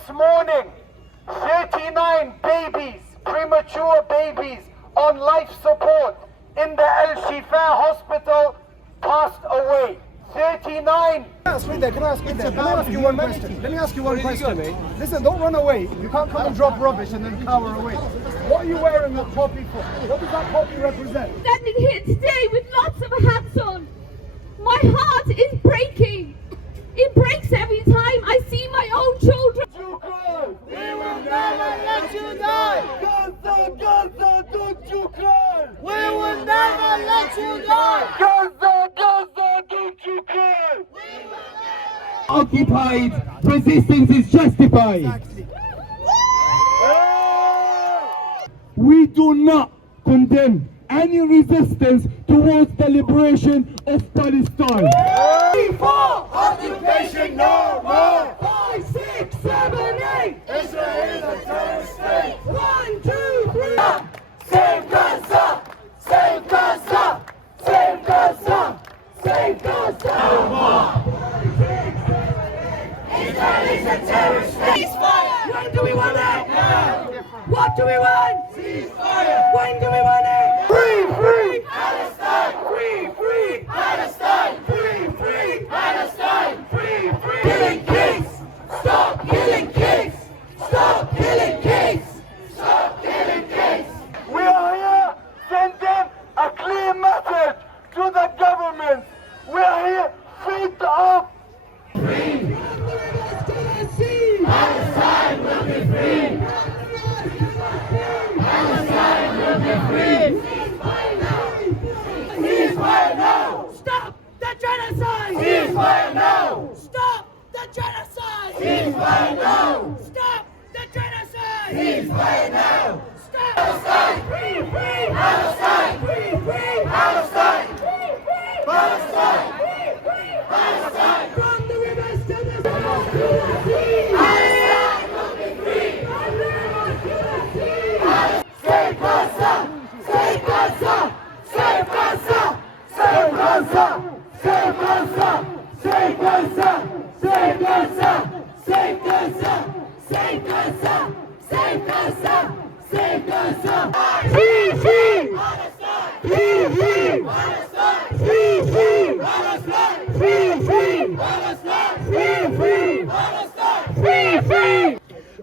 This morning, 39 babies, premature babies on life support in the Al-Shifa hospital passed away. 39. Can I ask you one question? Let me ask you one question. Listen, don't run away. You can't come and drop rubbish and then cower away. What are you wearing a poppy for? What does that poppy represent? Standing here today with lots of hats on. My heart is breaking. It breaks every time I see my own children. We will never let you die. Gaza, Gaza, don't you cry. We will never let you die. Gaza, Gaza, don't you cry. Occupied, resistance is justified. Exactly. We do not condemn any resistance towards the liberation of Palestine. Before occupation no more. 5, 6, 7, 8. Israel is a terrorist state. 1, 2, 3. Save Gaza! Save Gaza! Save Gaza! Save Gaza! No more! Israel is a terrorist state. Ceasefire! When do we want it? Now! What do we want? Ceasefire! When do we want it? Free, free Palestine! Free, free Palestine! Free, free Palestine! Free, free! Killing kids! Stop killing kids! Stop killing kids! Stop killing kids! We are here sending a clear message to the government. We are here fed up. Free! Palestine will be free! Palestine will be free! Ceasefire now! Stop the genocide! Ceasefire now! Stop the genocide! Ceasefire now! Stop the genocide! Ceasefire now! Stop! Palestine! Free, free! Palestine! Free, free! Palestine! Free, free! Palestine! Free, free! Palestine! From the rivers to the sea! Palestine will be free! Save Gaza! Save Gaza! Save Gaza! Save Gaza! Save Gaza! Save Gaza! Save Gaza! Save Gaza! Save Gaza! Save Gaza! Save Gaza! Free, free! Palestine! Free, free! Palestine! Free, free! Palestine! Free, free! Palestine! Free, free! Palestine! Free, free!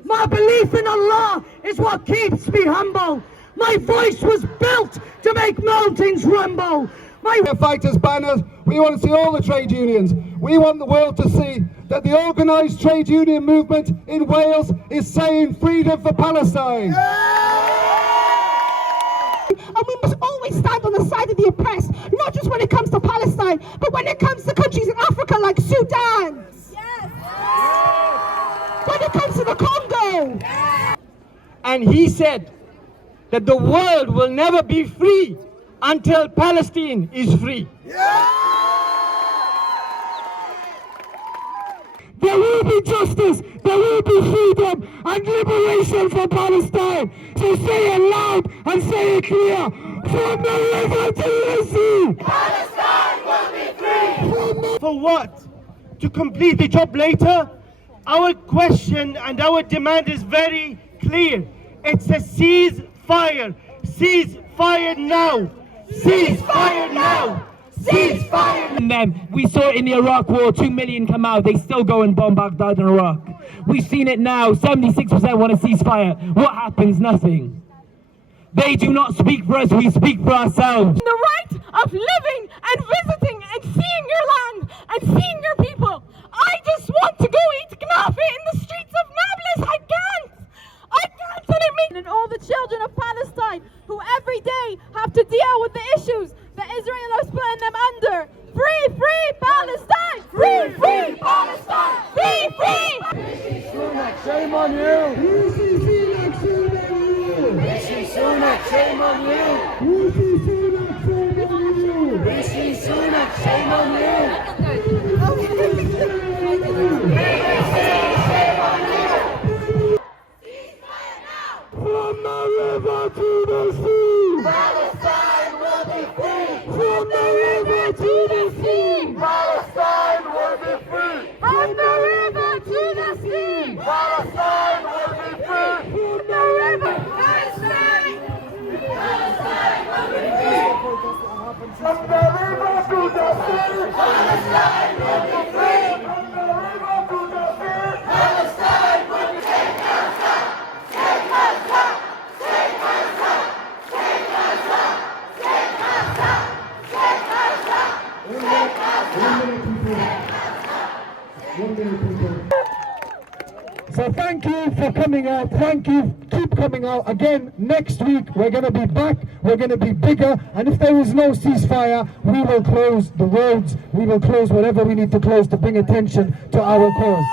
My belief in Allah is what keeps me humble. My voice was built to make mountains rumble. My Fighters banners, we want to see all the trade unions. We want the world to see that the organised trade union movement in Wales is saying freedom for Palestine. And we must always stand on the side of the oppressed, not just when it comes to Palestine, but when it comes to countries in Africa like Sudan. Yes. When it comes to the Congo. And he said that the world will never be free until Palestine is free. There will be justice, there will be freedom and liberation for Palestine. So say it loud and say it clear. From the river to the sea. Palestine will be free! For what? To complete the job later? Our question and our demand is very clear. It's a ceasefire. Ceasefire now. Ceasefire now. Ceasefire. And then we saw it in the Iraq war, 2 million come out, they still go and bomb Baghdad and Iraq. We've seen it now, 76% want a ceasefire. What happens? Nothing. They do not speak for us, we speak for ourselves. The right of living and visiting and seeing your land and seeing your people. I just want to go eat knafe in the streets of Nablus. I can't, and it means and all the children of Palestine who every day have to deal with the issues that Israel has put them under. Free, free Palestine! Free, free Palestine! Free, free! Shame on you! Rishi Sunak, shame on you! Rishi Sunak, shame on you! From the river to the sea. Palestine will be free! From the river to the sea. Palestine will be free! From the river to the sea! Palestine So thank you for coming out. Thank you. Keep coming out. Again, next week we're going to be back. We're going to be bigger. And if there is no ceasefire, we will close the roads. We will close whatever we need to close to bring attention to our cause.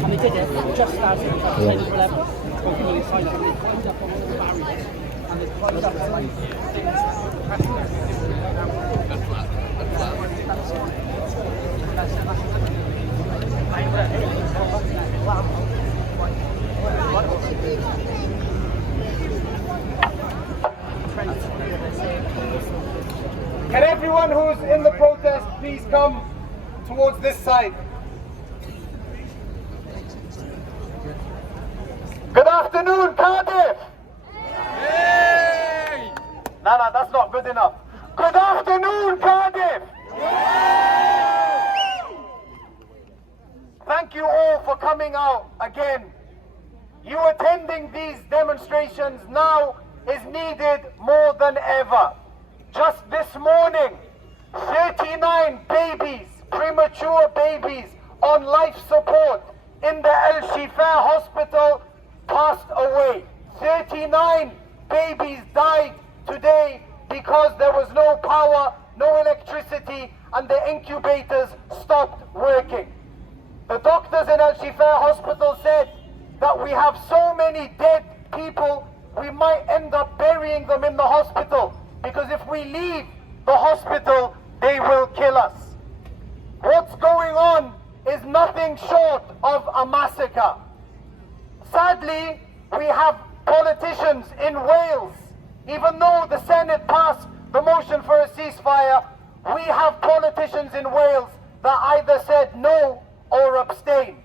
And they did it just as it was central level. They closed up on all the barriers and they closed up Can everyone who's in the protest please come towards this side? Good afternoon, Cardiff! Hey! No, that's not good enough. Good afternoon, Cardiff! Thank you all for coming out again. You attending these demonstrations now is needed more than ever. Just this morning, 39 babies, premature babies on life support in the Al-Shifa hospital passed away. 39 babies died today because there was no power, no electricity, and the incubators stopped working. The doctors in Al-Shifa hospital said that we have so many dead people, we might end up burying them in the hospital, because if we leave the hospital, they will kill us. What's going on is nothing short of a massacre. Sadly, we have politicians in Wales. Even though the Senate passed the motion for a ceasefire, we have politicians in Wales that either said no or abstained.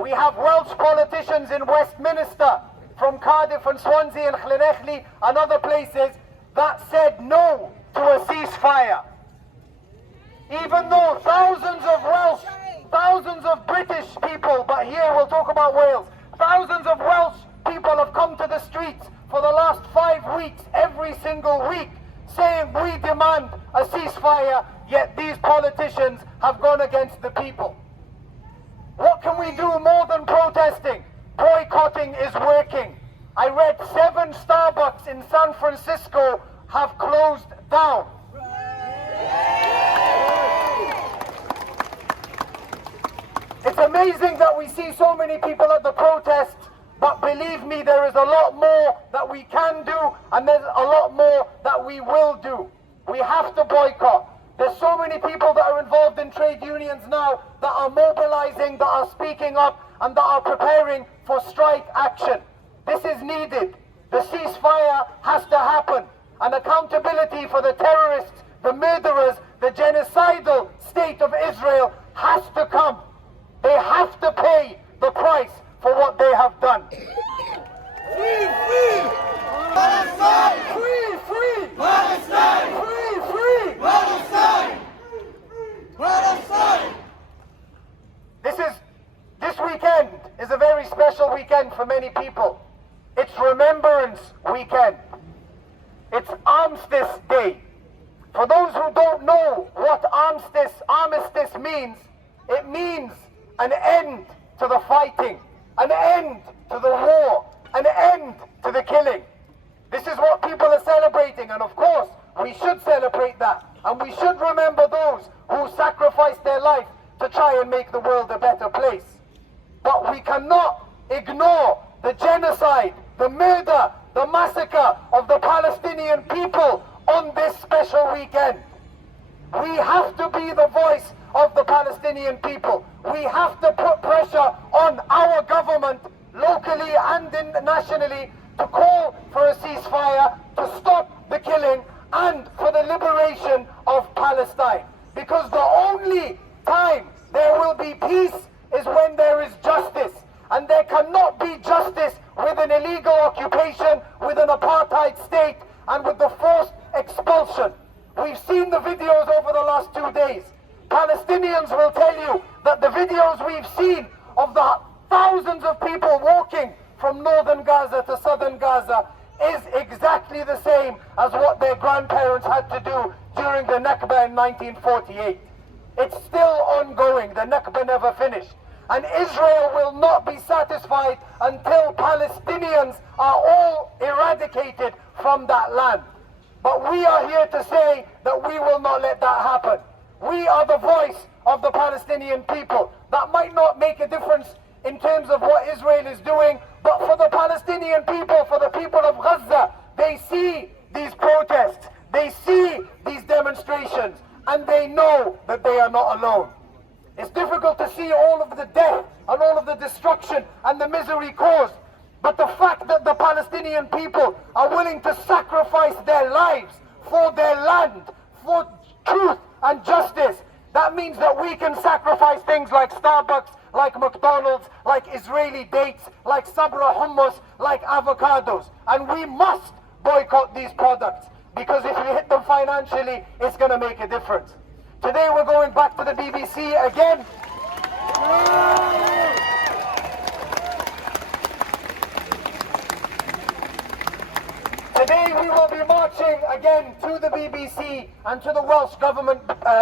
We have Welsh politicians in Westminster, from Cardiff and Swansea and Llanelli and other places, that said no to a ceasefire. Even though thousands of Welsh, thousands of British people, but here we'll talk about Wales, thousands of Welsh people have come to the streets for the last 5 weeks, every single week, saying we demand a ceasefire, yet these politicians have gone against the people. What can we do more than protesting? Boycotting is working. I read 7 Starbucks in San Francisco have closed down. It's amazing that we see so many people at the protests, but believe me, there is a lot more that we can do, and there's a lot more that we will do. We have to boycott. There's so many people that are involved in trade unions now that are mobilizing, that are speaking up, and that are preparing for strike action. This is needed. The ceasefire has to happen. And accountability for the terrorists, the murderers, the genocidal state of Israel has to come. They have to pay the price for what they have done. Free, free! Palestine! Free, free! Palestine! Free, free! Palestine! Palestine! This weekend is a very special weekend for many people. It's Remembrance Weekend. It's Armistice Day. For those who don't know what armistice means, it means an end to the fighting, an end to the war, an end to the killing. This is what people are celebrating, and of course, we should celebrate that. And we should remember those who sacrificed their life to try and make the world a better place. But we cannot ignore the genocide, the murder, the massacre of the Palestinian people on this special weekend. We have to be the voice of the Palestinian people. We have to put pressure on our government, locally and nationally, to call for a ceasefire, to stop the killing, and for the liberation of Palestine. Because the only time there will be peace is when there is justice. And there cannot be justice with an illegal occupation, with an apartheid state, and with the forced expulsion. We've seen the videos over the last 2 days. Palestinians will tell you that the videos we've seen of the thousands of people walking from northern Gaza to southern Gaza is exactly the same as what their grandparents had to do during the Nakba in 1948. It's still ongoing. The Nakba never finished. And Israel will not be satisfied until Palestinians are all eradicated from that land. But we are here to say that we will not let that happen. We are the voice of the Palestinian people. That might not make a difference in terms of what Israel is doing, but for the Palestinian people, for the people of Gaza, they see these protests, they see these demonstrations, and they know that they are not alone. It's difficult to see all of the death and all of the destruction and the misery caused, but the fact that the Palestinian people are willing to sacrifice their lives for their land, for truth and justice, that means that we can sacrifice things like Starbucks, like McDonald's, like Israeli dates, like Sabra hummus, like avocados. And we must boycott these products, because if we hit them financially, it's going to make a difference. Today we're going back to the BBC again. Today we will be marching again to the BBC and to the Welsh Government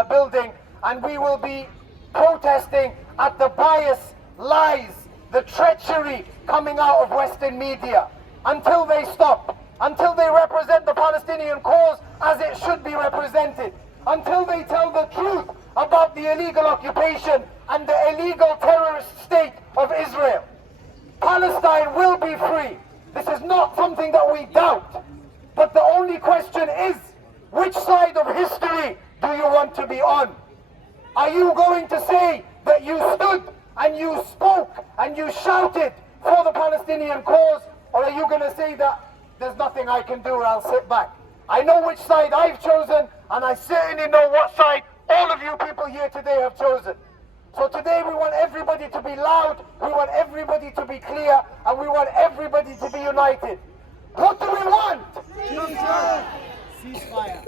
building, and we will be protesting at the bias, lies, the treachery coming out of Western media, until they stop, until they represent the Palestinian cause as it should be represented, until they tell the truth about the illegal occupation and the illegal terrorist state of Israel. Palestine will be free. This is not something that we doubt. But the only question is, which side of history do you want to be on? Are you going to say that you stood and you spoke and you shouted for the Palestinian cause, or are you going to say that there's nothing I can do, I'll sit back? I know which side I've chosen, and I certainly know what side all of you people here today have chosen. So today we want everybody to be loud, we want everybody to be clear, and we want everybody to be united. What do we want? Ceasefire.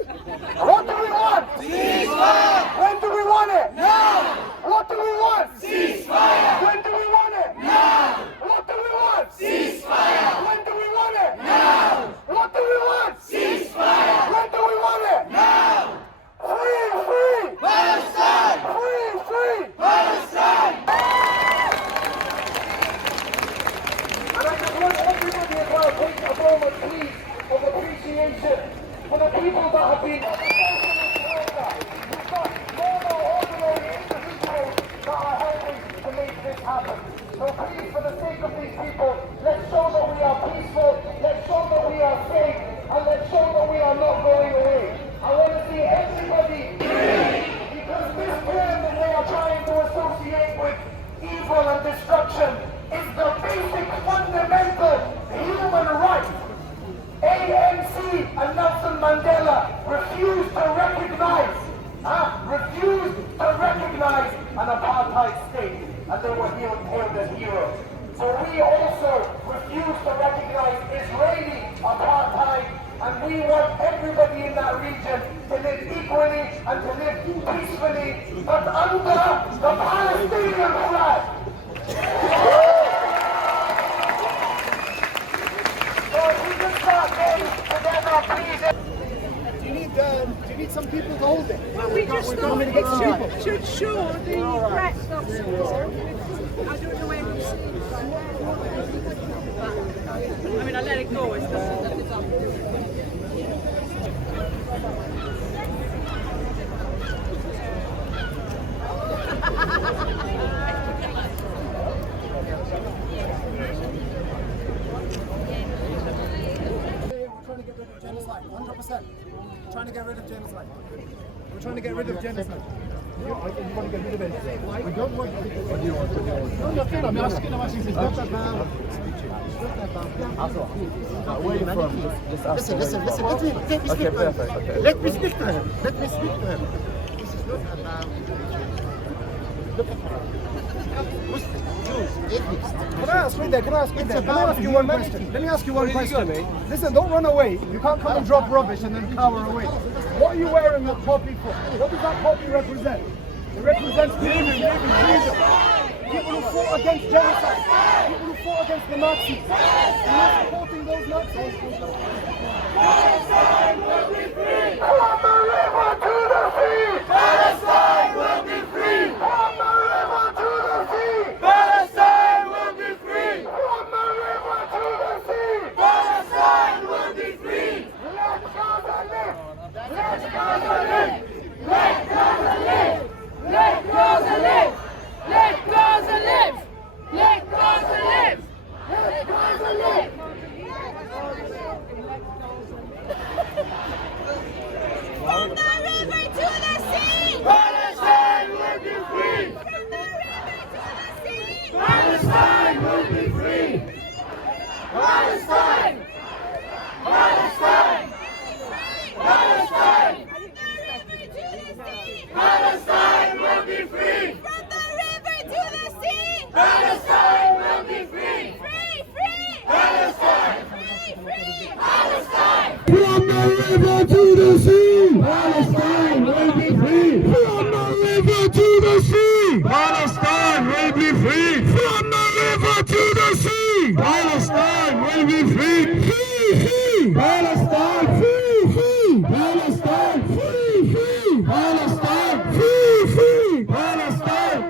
What do we want? Ceasefire. When do we want it? Now. What do we want? Ceasefire. When do we want it? Now. What do we want? Ceasefire. When do we want it? Now. What do we want? Ceasefire. When do we want it? Now. Free, free! Palestine. Free, free! Palestine. And I just want everybody as well to take a moment, please, of appreciation for the people that have been... We've got normal, ordinary individuals that are helping to make this happen. So please, for the sake of these people, let's show that we are peaceful, let's show that we are safe, and let's show that we are not going away. I want to see everybody free, because this term that they are trying to associate with evil and destruction is the basic fundamental human right. ANC and Nelson Mandela refused to recognize an apartheid state, and they were hailed as heroes. So we also refuse to recognize Israeli apartheid, and we want everybody in that region to live equally and to live peacefully, but under the Palestinian flag. So if we can start getting together, please. Do you need some people to hold it? Well, we just thought it should show the breadth of support. I don't know where you see it. I mean, I let it go. It's nothing. genocide, 100%. We're trying to get rid of genocide. We're trying to get rid of genocide. I think you want to get rid of it. I don't want to. No, nothing. I'm asking this. Not about. Away from this. Listen. Let me speak to him. Let me speak to him. This is not about. Look at Muslims, Jews, atheists. Can I ask you one question? Let me ask you one question. Listen, don't run away. You can't come and drop rubbish and then cower away. What are you wearing that poppy for? What does that poppy represent? It represents freedom. People who fought against genocide. People who fought against the Nazis. And you're supporting those Nazis. Palestine will be free! From the river to the sea! Palestine will be free! From the river to the sea! Palestine will be free! From the river to the sea! Palestine will be free! Let Gaza live! Let Gaza live! Let Gaza live! Let Gaza live! Let Gaza live! Let Gaza live! Let Gaza live! From the river to the sea! Palestine will be free! From the river to the sea! Palestine will be free! Palestine! Palestine! Palestine! From the river to the sea! Palestine will be free! From the river to the sea! Palestine will be free! Free! Palestine! Free! Palestine! From the river to the sea, Palestine will be free. From the river to the sea, Palestine will be free. From the river to the sea, Palestine will be free. Free, Palestine, free, Palestine, free, Palestine, free, Palestine.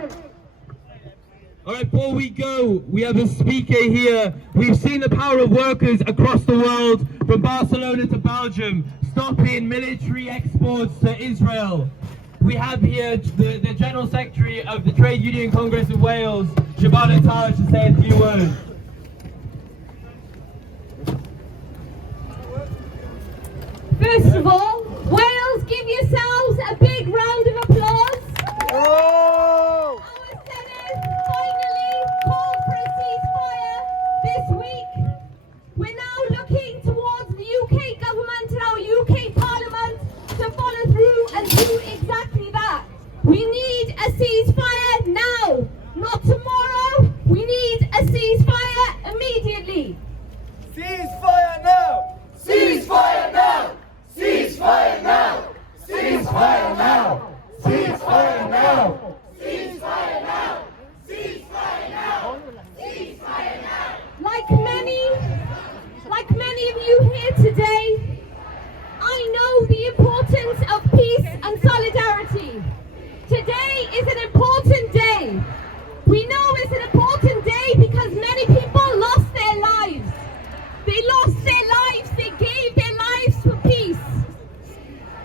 All right, before we go, we have a speaker here. We've seen the power of workers across the world, from Barcelona to Belgium, stopping military exports to Israel. We have here the General Secretary of the Trade Union Congress of Wales, Shabana Taj, to say a few words. First of all, Wales, give yourselves a big round of applause. Oh! Our Senate finally called for a ceasefire this week. We're now looking towards the UK government and our UK Parliament to follow through and do exactly that. We need a ceasefire now, not tomorrow. We need a ceasefire immediately. Ceasefire now! Ceasefire now! Ceasefire now! Ceasefire now! Ceasefire now! Ceasefire now! Ceasefire now! Ceasefire now! Like many of you here today, I know the importance of peace and solidarity. Today is an important day. We know it's an important day because many people lost their lives. They lost their lives, they gave their lives for peace.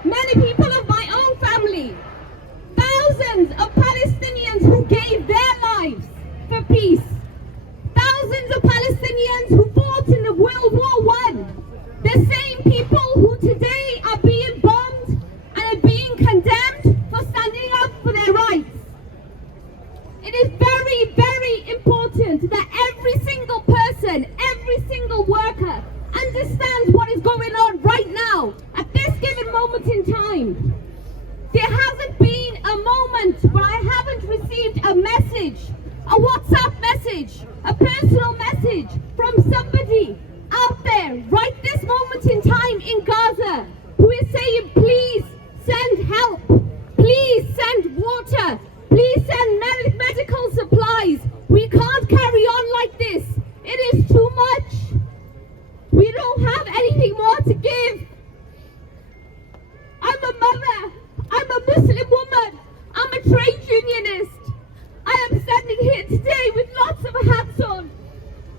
Many people of my own family, thousands of Palestinians who gave their lives for peace. Thousands of Palestinians who fought in the World War I. The same people who today are being bombed and are being condemned for standing up for their rights. It is very, very important that every single person, every single worker understands what is going on right now, at this given moment in time. There hasn't been a moment where I haven't received a message, a WhatsApp message, a personal message from somebody out there right this moment in time in Gaza who is saying, please send help, please send water, please send medical supplies. We can't carry on like this. It is too much. We don't have anything more to give. I'm a mother. I'm a Muslim woman. I'm a trade unionist. I am standing here today with lots of hats on.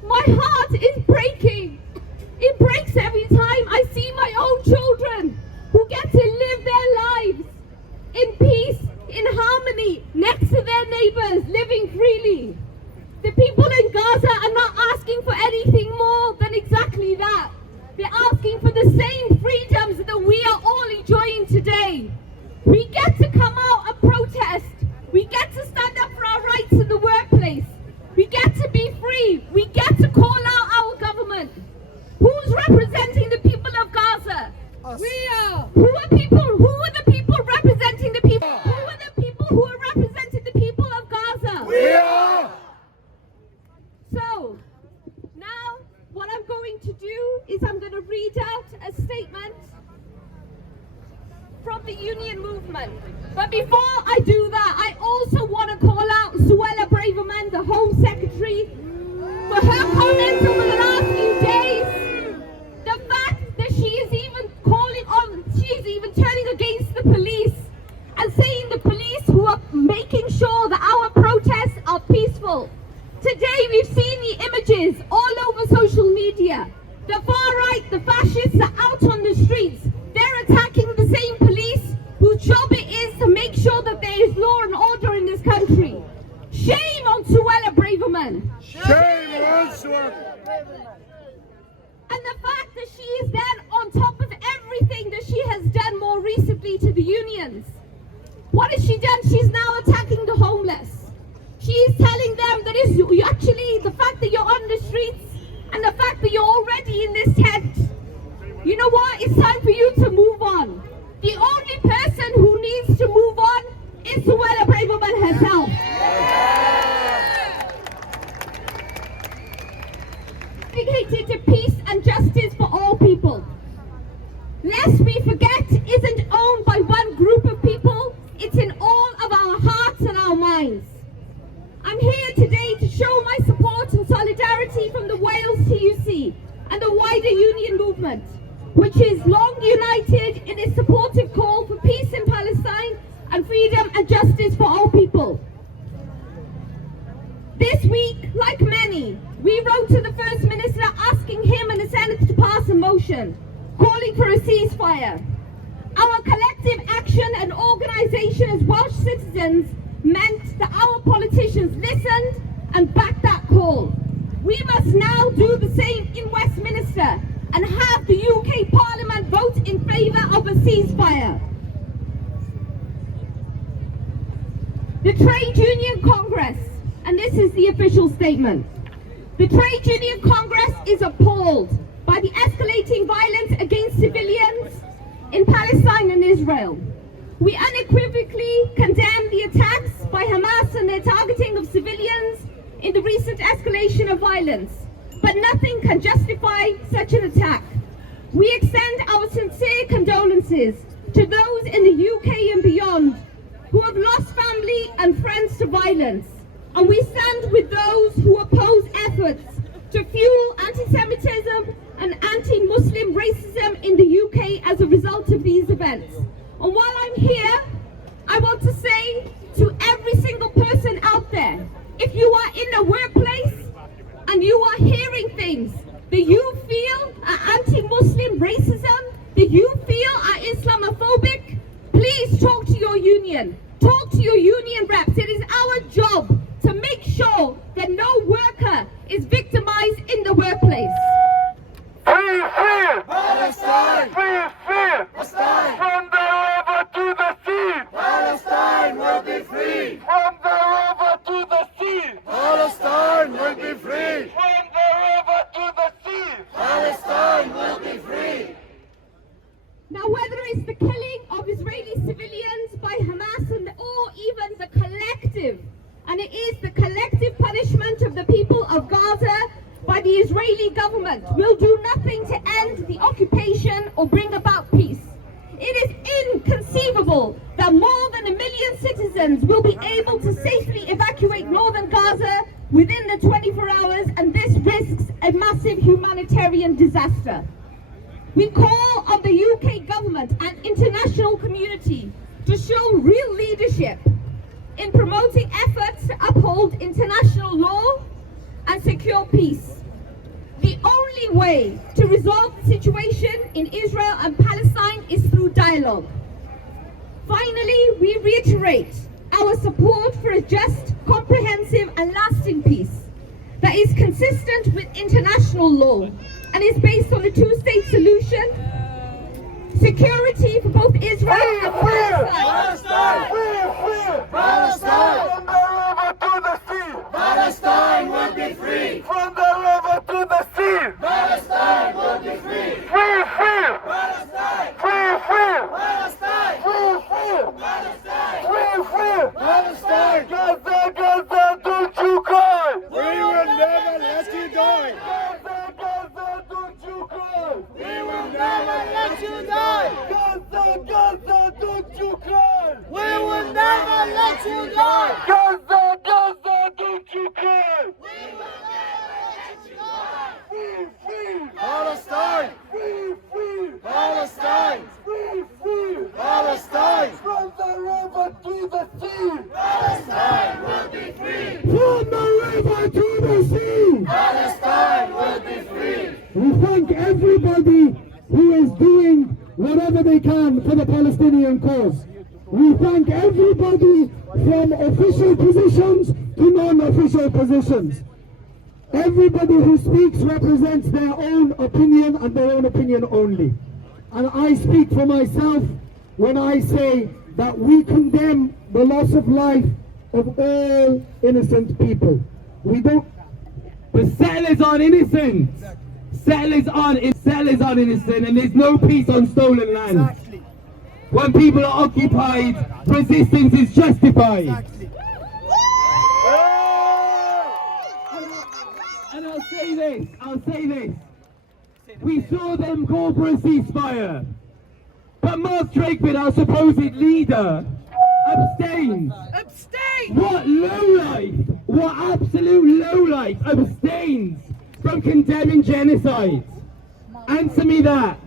My heart is breaking. It breaks every time I see my own children who get to live their lives in peace, in harmony, next to their neighbors, living freely. The people in Gaza are not asking for anything more than exactly that. They're asking for the same freedoms that we are all enjoying today. We get to come out and protest. We get to stand up for our rights in the workplace. We get to be free. We get to call out our government. Who's representing the people of Gaza? Us. We are. Who are the people representing the people? Who are the people who are representing the people of Gaza? We are. So, now what I'm going to do is I'm going to read out a statement from the union movement. But before I do that, I also want to call out Suella Braverman, the Home Secretary, for her comments over the last few days. The fact that she is even turning against the police and saying the police who are making sure that our protests are peaceful. Today we've seen the images all over social media. The far right, the fascists are out on the streets. They're attacking the same police whose job it is to make sure that there is law and order in this country. Shame on Suella Braverman. Shame on Suella. And the fact that she is then on top of everything that she has done more recently to the unions. What has she done? She's now attacking the homeless. She is telling them that it's actually the fact that you're on the streets and the fact that you're already in this tent. You know what? It's time for you to move on. The only person who needs to move on is Suella Braverman herself. Dedicated to peace and justice for all people. Lest we forget, isn't owned by one group of people. It's in all of our hearts and our minds. I'm here today to show my support and solidarity from the Wales TUC and the wider union movement, which is long united in its supportive call for peace in Palestine and freedom and justice for all people. This week, like many, we wrote to the First Minister asking him and the Senate to pass a motion calling for a ceasefire. Our collective action and organisation as Welsh citizens meant that our politicians listened and backed that call. We must now do the same in Westminster and have the UK Parliament vote in favour of a ceasefire. The Trade Union Congress, and this is the official statement. The Trade Union Congress is appalled by the escalating violence against civilians in Palestine and Israel. We unequivocally condemn the attacks by Hamas and their targeting of civilians in the recent escalation of violence. But nothing can justify such an attack. We extend our sincere condolences to those in the UK and beyond who have lost family and friends to violence. And we stand with those who oppose efforts to fuel anti-Semitism and anti-Muslim racism in the UK as a result of these events. And while I'm here, I want to say to every single person out there, if you are in a workplace and you are hearing things that you feel are anti-Muslim racism, that you feel are Islamophobic, please talk to your union. Talk to your union reps. It is our job to make sure that no worker is victimized in the workplace. Free, free! Palestine! Free, free! Palestine! From the river to the sea! Palestine will be free! From the river to the sea! Palestine will be free! From the river to the sea! Palestine will be free! Now, whether it's the killing of Israeli civilians by Hamas or even the collective, and it is the collective punishment of the people of Gaza by the Israeli government, will do nothing to end the occupation or bring about peace. It is inconceivable that more than 1 million citizens will be able to safely evacuate northern Gaza within the 24 hours, and this risks a massive humanitarian disaster. We call on the UK government and international community to show real leadership in promoting efforts to uphold international law and secure peace. The only way to resolve the situation in Israel and Palestine is through dialogue. Finally, we reiterate our support for a just, comprehensive and lasting peace that is consistent with international law and is based on a two-state solution. Security for both Israel and Palestine. Palestine! From the river to the sea! Palestine will be free! From the river to the sea! Palestine will be free! Free, free! Palestine! Free, free! Palestine! Free, free! Palestine! Free, free! Palestine! Gaza, Gaza, don't you cry! We will never let you die! Gaza, Gaza, don't you cry! We will never let you die! Gaza, Gaza, don't you cry! We will never let you die! Gaza, Gaza, don't you cry! We will never let you die! Free, free! Palestine! Free, free! Palestine! Free, free! Palestine! From the river to the sea! Palestine will be free! From the river to the sea! Palestine will be free! We thank everybody who is doing whatever they can for the Palestinian cause. We thank everybody from official positions to non-official positions. Everybody who speaks represents their own opinion and their own opinion only. And I speak for myself when I say that we condemn the loss of life of all innocent people. We don't... But settlers aren't innocent. Settlers aren't innocent, and there's no peace on stolen land. When people are occupied, resistance is justified. And I'll say this. We saw them call for a ceasefire, but Mark Drakeford, our supposed leader, abstained. What absolute lowlife abstains from condemning genocide? Answer me that.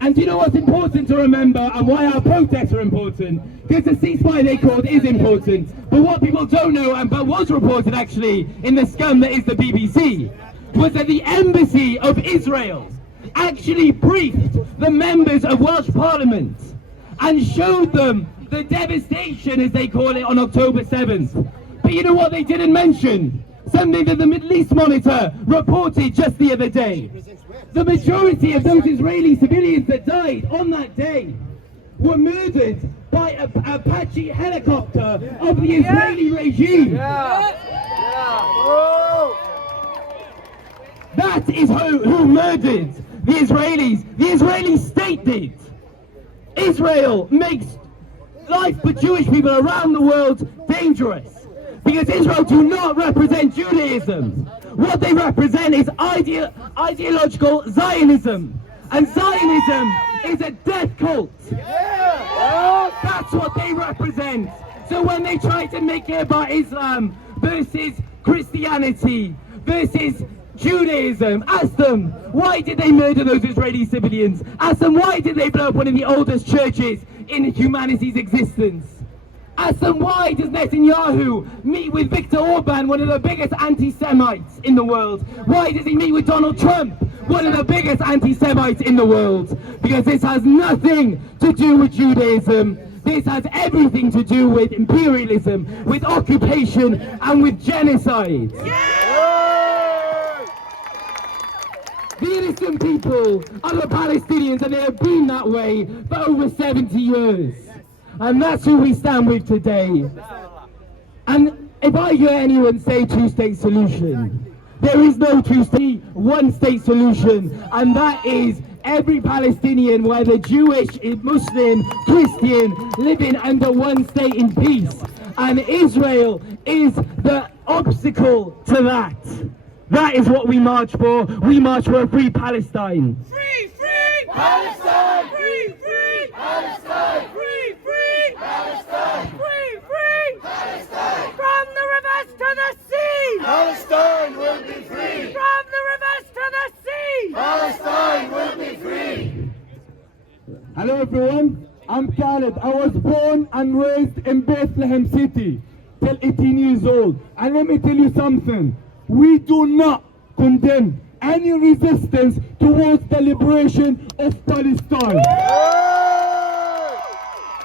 And do you know what's important to remember and why our protests are important? Because the ceasefire they called is important. But what people don't know, and but was reported actually in the scum that is the BBC, was that the embassy of Israel actually briefed the members of Welsh Parliament and showed them the devastation, as they call it, on October 7th. But you know what they didn't mention? Something that the Middle East Monitor reported just the other day. The majority of those Israeli civilians that died on that day were murdered by a Apache helicopter of the Israeli regime. That is who murdered the Israelis. The Israeli state did. Israel makes life for Jewish people around the world dangerous. Because Israel do not represent Judaism. What they represent is ideological Zionism. And Zionism is a death cult. That's what they represent. So when they try to make it about Islam versus Christianity versus Judaism, ask them, why did they murder those Israeli civilians? Ask them, why did they blow up one of the oldest churches in humanity's existence? Ask them, why does Netanyahu meet with Viktor Orban, one of the biggest anti-Semites in the world? Why does he meet with Donald Trump, one of the biggest anti-Semites in the world? Because this has nothing to do with Judaism. This has everything to do with imperialism, with occupation, and with genocide. The innocent people are the Palestinians, and they have been that way for over 70 years. And that's who we stand with today. And if I hear anyone say two-state solution, there is no two-state, one-state solution. And that is every Palestinian, whether Jewish, Muslim, Christian, living under one state in peace. And Israel is the obstacle to that. That is what we march for. We march for a free Palestine. Free, free Palestine! Free, free Palestine! Free, free Palestine! Free, free Palestine! From the rivers to the sea! Palestine will be free! From the rivers to the sea! Palestine will be free! Hello everyone, I'm Khaled. I was born and raised in Bethlehem City till 18 years old. And let me tell you something. We do not condemn any resistance towards the liberation of Palestine.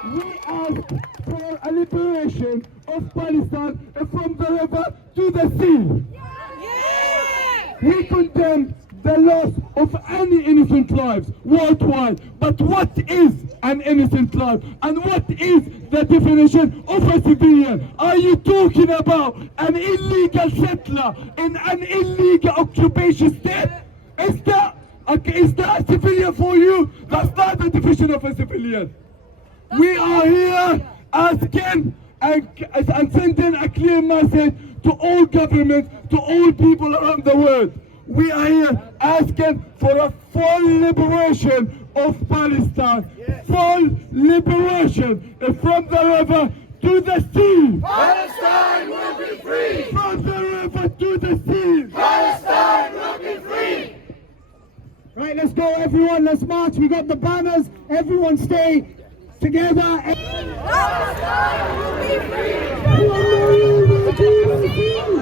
We ask for a liberation of Palestine from the river to the sea. We condemn the loss of any innocent lives worldwide. But what is an innocent life? And what is the definition of a civilian? Are you talking about an illegal settler in an illegal occupation state? Is that a civilian for you? That's not the definition of a civilian. We are here asking and sending a clear message to all governments, to all people around the world. We are here asking for a full liberation of Palestine. Yes. Full liberation from the river to the sea. Palestine will be free. From the river to the sea. Palestine will be free. Right, let's go everyone, let's march. We got the banners. Everyone stay together. Palestine will be free.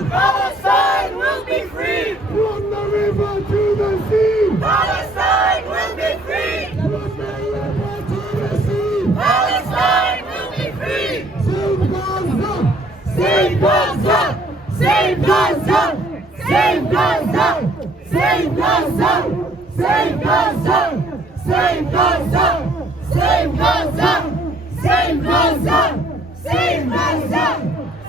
Palestine will be free. From the river to the sea. Palestine will be free. From the river to the sea. Palestine will be free. Save Gaza! Save Gaza! Save Gaza! Save Gaza! Save Gaza! Save Gaza! Save Gaza! Save Gaza! Save Gaza!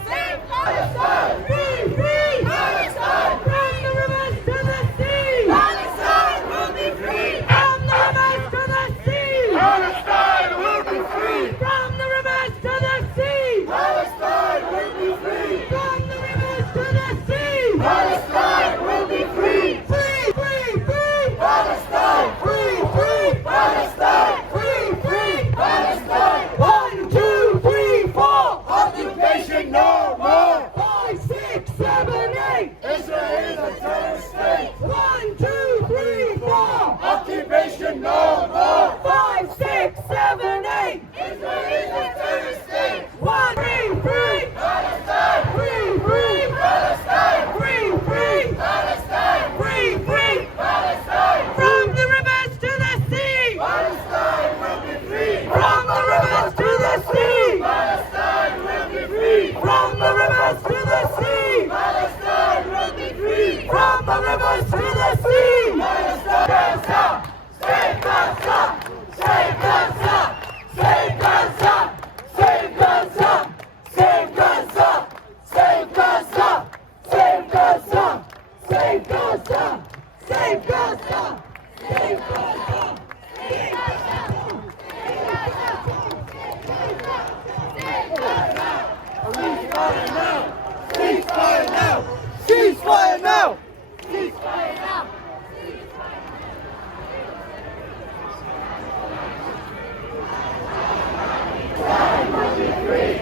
Save Palestine! Free! Free! Palestine! From the rivers to the sea! Palestine will be free! From the rivers to the sea! Palestine will be free! From the rivers to the sea! Palestine will be free! From the rivers to the sea! Palestine will be free! Free! Free! Free! Palestine! Free! Free! Palestine! Free! Free! Palestine! 1, 2, 3, 4! Occupation no more! 5, 6, 7, 8! Israel is a terrorist state! 1, 2, 3, 4! Occupation no more! 5, 6, 7, 8! Israel is a terrorist state! 1, 3, 3! Palestine! Free! Free! Palestine! Free! Free! Palestine! Free! Free! Palestine! From the rivers to the sea! Palestine will be free! From the rivers to the sea! Palestine will be free! From the rivers to the sea! Palestine will be free! From the rivers to the sea! Palestine! Save Gaza! Save Gaza! Save Gaza! Save Gaza! Save Gaza! Save Gaza! Save Gaza! Save Gaza! Save Gaza! Save Gaza! Ceasefire now! Ceasefire now! Ceasefire now! Ceasefire now! Palestine will be free!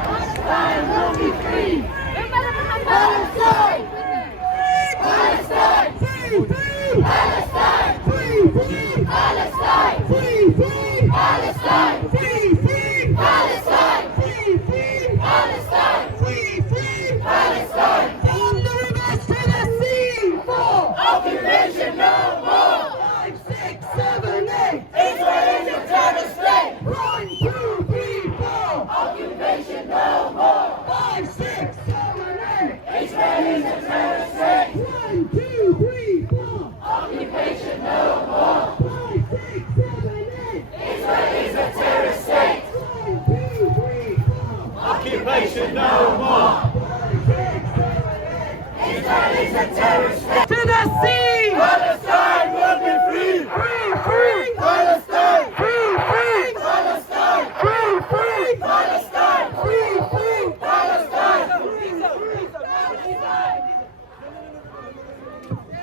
Palestine will be free! Palestine! Palestine! Free! Free! Palestine! Free! Free! Palestine! Free! Free! Palestine! Free! Free! Palestine! Free! Free! Palestine! Free! Free! Palestine! From the rivers to the sea! 4! Occupation no more! 5, 6, 7, 8! Israel is a terrorist state! 1, 2, 3, 4! Occupation no more! 5, 6, 7, 8! Israel is a terrorist state! 1, 2, 3, 4! Occupation no more! 5, 6, 7, 8! Israel is a terrorist state! 1, 2, 3, 4! Occupation no more! 5, 6, 7, 8! Israel is a terrorist state! To the sea! Palestine will be free! Free! Free! Palestine! Free! Free! Palestine! Free! Free! Palestine! Free! Free! Palestine!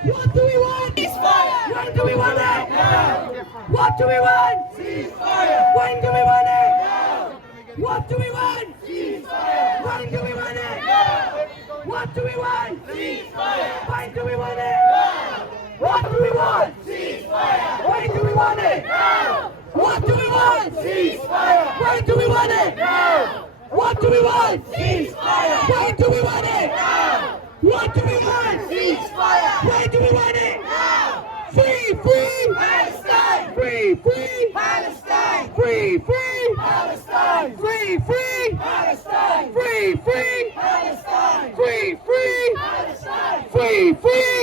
What do we want? Ceasefire! When do we want it? Now! What do we want? Ceasefire! When do we want it? Now! What do we want? Ceasefire! When do we want it? Now! What do we want? Ceasefire! When do we want it? Now! What do we want? Ceasefire! When do we want it? Now! What do we want? Ceasefire! When do we want it? Now! What do we want? Ceasefire! When do we want it? Now! What do we want? Ceasefire! When do we want it? Now! Free! Free! Palestine! Free! Free! Palestine! Free! Free! Palestine! Free! Free! Palestine! Free! Free! Palestine! Free! Free! Palestine! Free! Free!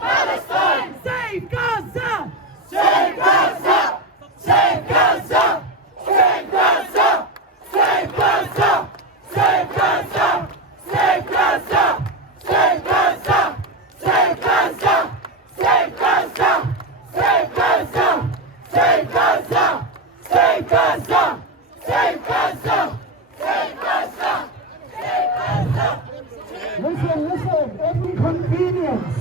Palestine! Save Gaza! Save Gaza! Save Gaza! Save Gaza! Save Gaza! Save Gaza! Save Gaza! Save Gaza! Save Gaza! Save Gaza! Save Gaza! Save Gaza! Save Gaza! Save Gaza! Save Gaza! Save Gaza! Listen, inconvenience.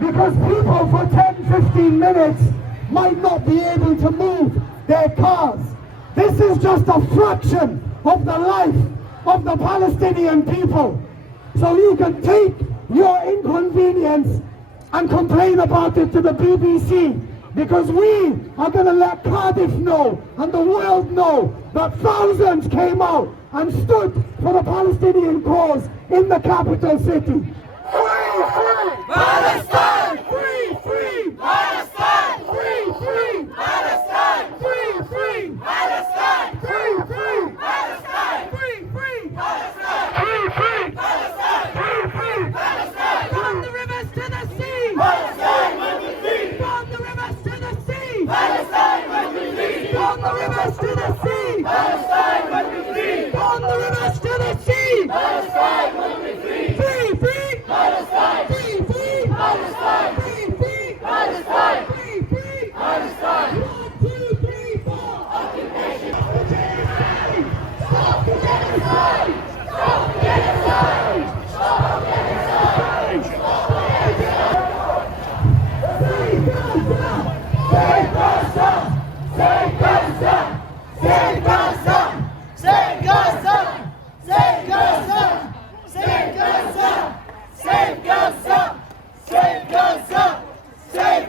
Because people for 10-15 minutes might not be able to move their cars. This is just a fraction of the life of the Palestinian people. So you can take your inconvenience and complain about it to the BBC, because we are going to let Cardiff know and the world know that thousands came out and stood for the Palestinian cause in the capital city. Free, free! Palestine! Free, free! Palestine! Free, free! Palestine! Free, free! Palestine! Free, free! Palestine! Free, free! Palestine! Free, free! Palestine! Free, free! Palestine! From the rivers to the sea! Palestine will be free! From the rivers to the sea! Palestine will be free! From the rivers to the sea! Palestine will be free! From the rivers to the sea! Palestine will be free! Free, free! Palestine! Free, free! Palestine! Free, free! Palestine! Free, free! Palestine! 1, 2, 3, 4! Occupation! Stop the genocide! Stop the genocide! Stop the genocide! Stop the genocide! Save Gaza! Save Gaza! Save Gaza! Save Gaza! Save Gaza! Save Gaza! Save Gaza! Save Gaza! Save Gaza! Save Gaza! Save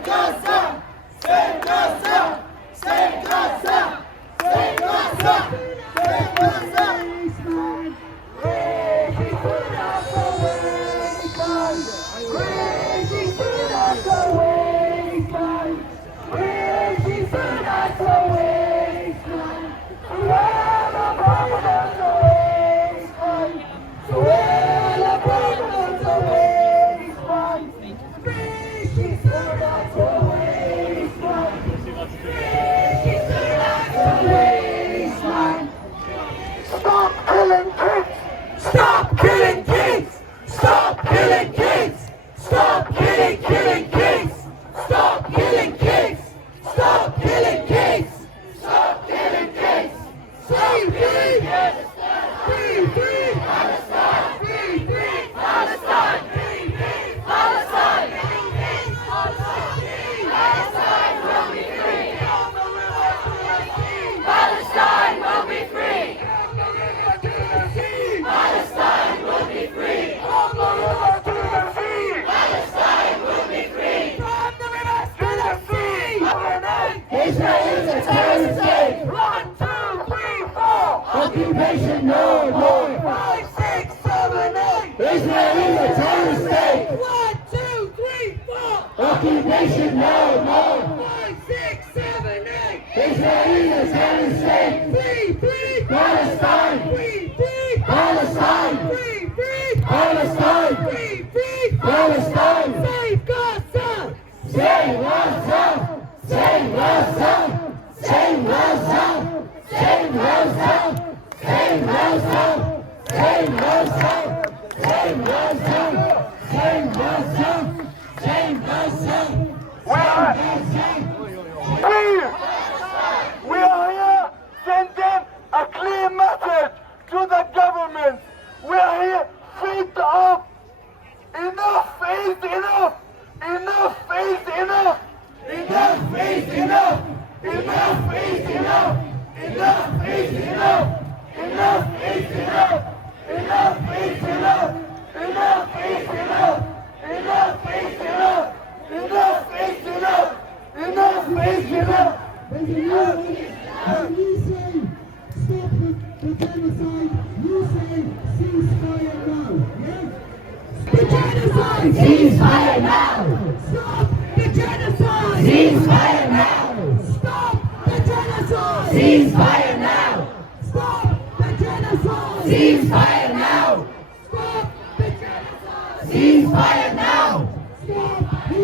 Gaza! Save Gaza! Save Gaza! Stop killing kids! Stop killing kids! Stop killing kids! Stop killing kids! Stop killing kids! Stop killing kids! Stop killing kids! Free, free! Free, free! Palestine! Free, free! Palestine! Free, free! Palestine! Palestine will be free! Palestine will be free! Palestine will be free! From the river to the sea! Palestine will be free! From the rivers to the sea! Israel is a terrorist state! 1, 2, 3, 4! Occupation no more! 5, 6, 7, 8! Israel is a terrorist state! 1, 2, 3, 4! Occupation no more! 5, 6, 7, 8! Israel is a terrorist state! Free, free! Palestine! Free, free! Palestine! Free, free! Palestine! Free, free! Palestine! Save Gaza! Save Gaza! Save Gaza! Save Gaza! Save Gaza! Save Gaza! Save Gaza! Save Gaza! Save Gaza! Save Gaza! We are here sending a clear message to the government. We are here fed up. Enough is enough. Enough is enough. Enough is enough! Enough is enough! Enough is enough! Enough is enough! Enough is enough! Enough is enough! Enough is enough! Enough is enough! Enough is enough! When you say stop the genocide, you say ceasefire now, yeah? The genocide! Ceasefire now! Stop the genocide! Ceasefire now! Stop the genocide! Ceasefire now! Stop the genocide! Ceasefire now! Stop the genocide! Ceasefire now! Stop the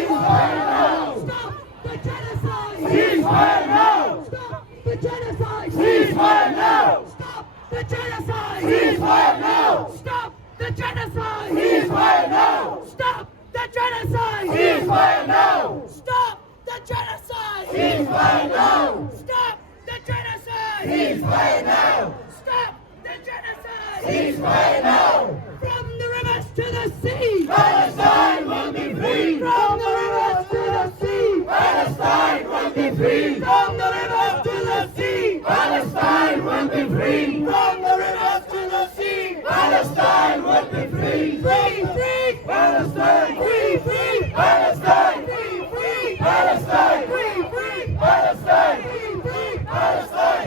Stop the genocide! Ceasefire now! Stop the genocide! Ceasefire now! Stop the genocide! Ceasefire now! Stop the genocide! Ceasefire now! Stop the genocide! Ceasefire now! Stop the genocide! Ceasefire now! Stop the genocide! Ceasefire now! Stop the genocide! Ceasefire now! From the rivers to the sea! Palestine will be free! From the rivers to the sea! Palestine will be free! From the rivers to the sea! Palestine will be free! From the rivers to the sea! Palestine will be free! Free, free! Palestine! Free, free! Palestine! Free, free! Palestine! Free, free! Palestine! Free, free! Palestine!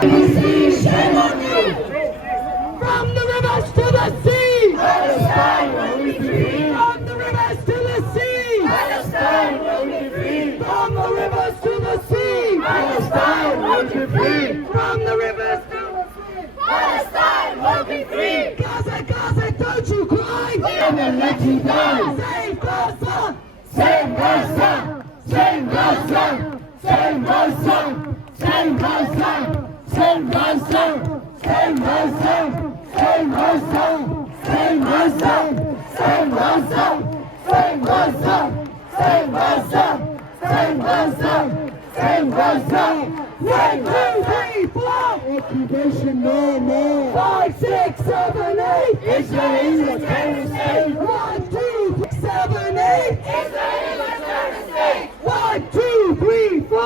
Free, free! Shame on you! From the rivers to the sea! Palestine will be free! From the rivers to the sea! Palestine will be free! From the rivers to the sea! Palestine will be free! From the rivers to the sea! Palestine will be free! Gaza, Gaza, don't you cry! We will let you die! Save Gaza! Save Gaza! Save Gaza! Save Gaza! Save Gaza! Save Gaza! Save Gaza! Save Gaza! Save Gaza! Save Gaza! Save Gaza! Save Gaza! Save Gaza! Save Gaza! 1, 2, 3, 4! Occupation no more! 5, 6, 7, 8! Israel is a terrorist state! 1, 2, 7, 8! Israel is a terrorist state! 1, 2, 3, 4!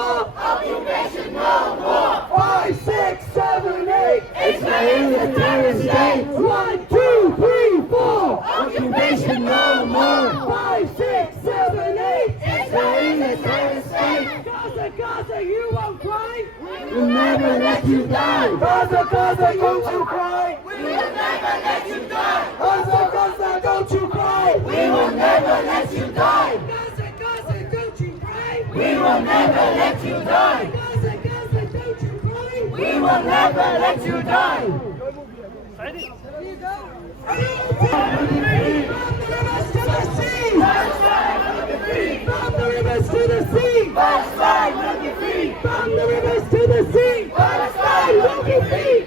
Occupation no more! 5, 6, 7, 8! Israel is a terrorist state! 1, 2, 3, 4! Occupation no more! 5, 6, 7, 8! Israel is a terrorist state! Gaza, Gaza, you won't cry! We'll never let you die! Gaza, Gaza, don't you cry! We will never let you die! Gaza, Gaza, don't you cry! We will never let you die! Gaza, Gaza, don't you cry! We will never let you die! Gaza, Gaza, don't you cry! We will never let you die! There you go! From the rivers to the sea! Palestine will be free! From the rivers to the sea! Palestine will be free! From the rivers to the sea! Palestine will be free!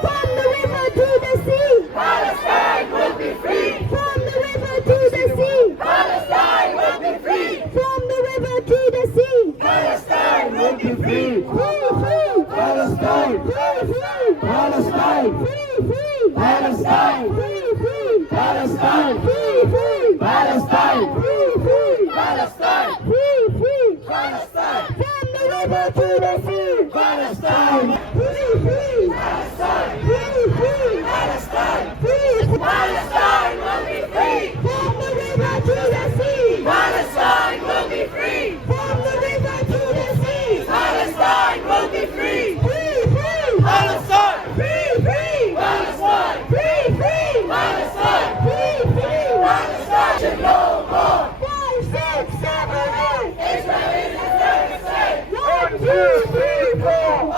From the river to the sea! Palestine will be free! From the river to the sea! Palestine will be free! From the river to the sea! Palestine will be free! Free, free! Palestine! Free, free! Palestine! Free, free! Palestine! Free, free! Palestine! Free, free! Palestine! Free, free! Palestine! Free, free! Palestine! From the river to the sea! Palestine! Free, free! Palestine! Free, free! Palestine! Free! Palestine will be free! From the river to the sea! Palestine will be free! From the river to the sea! Palestine will be free! Free, free! Palestine! Free, free! Palestine! Free, free! Palestine! Free, free! Palestine! No more! 5, 6, 7, 8! Israel is a terrorist state! 1, 2, 3, 4!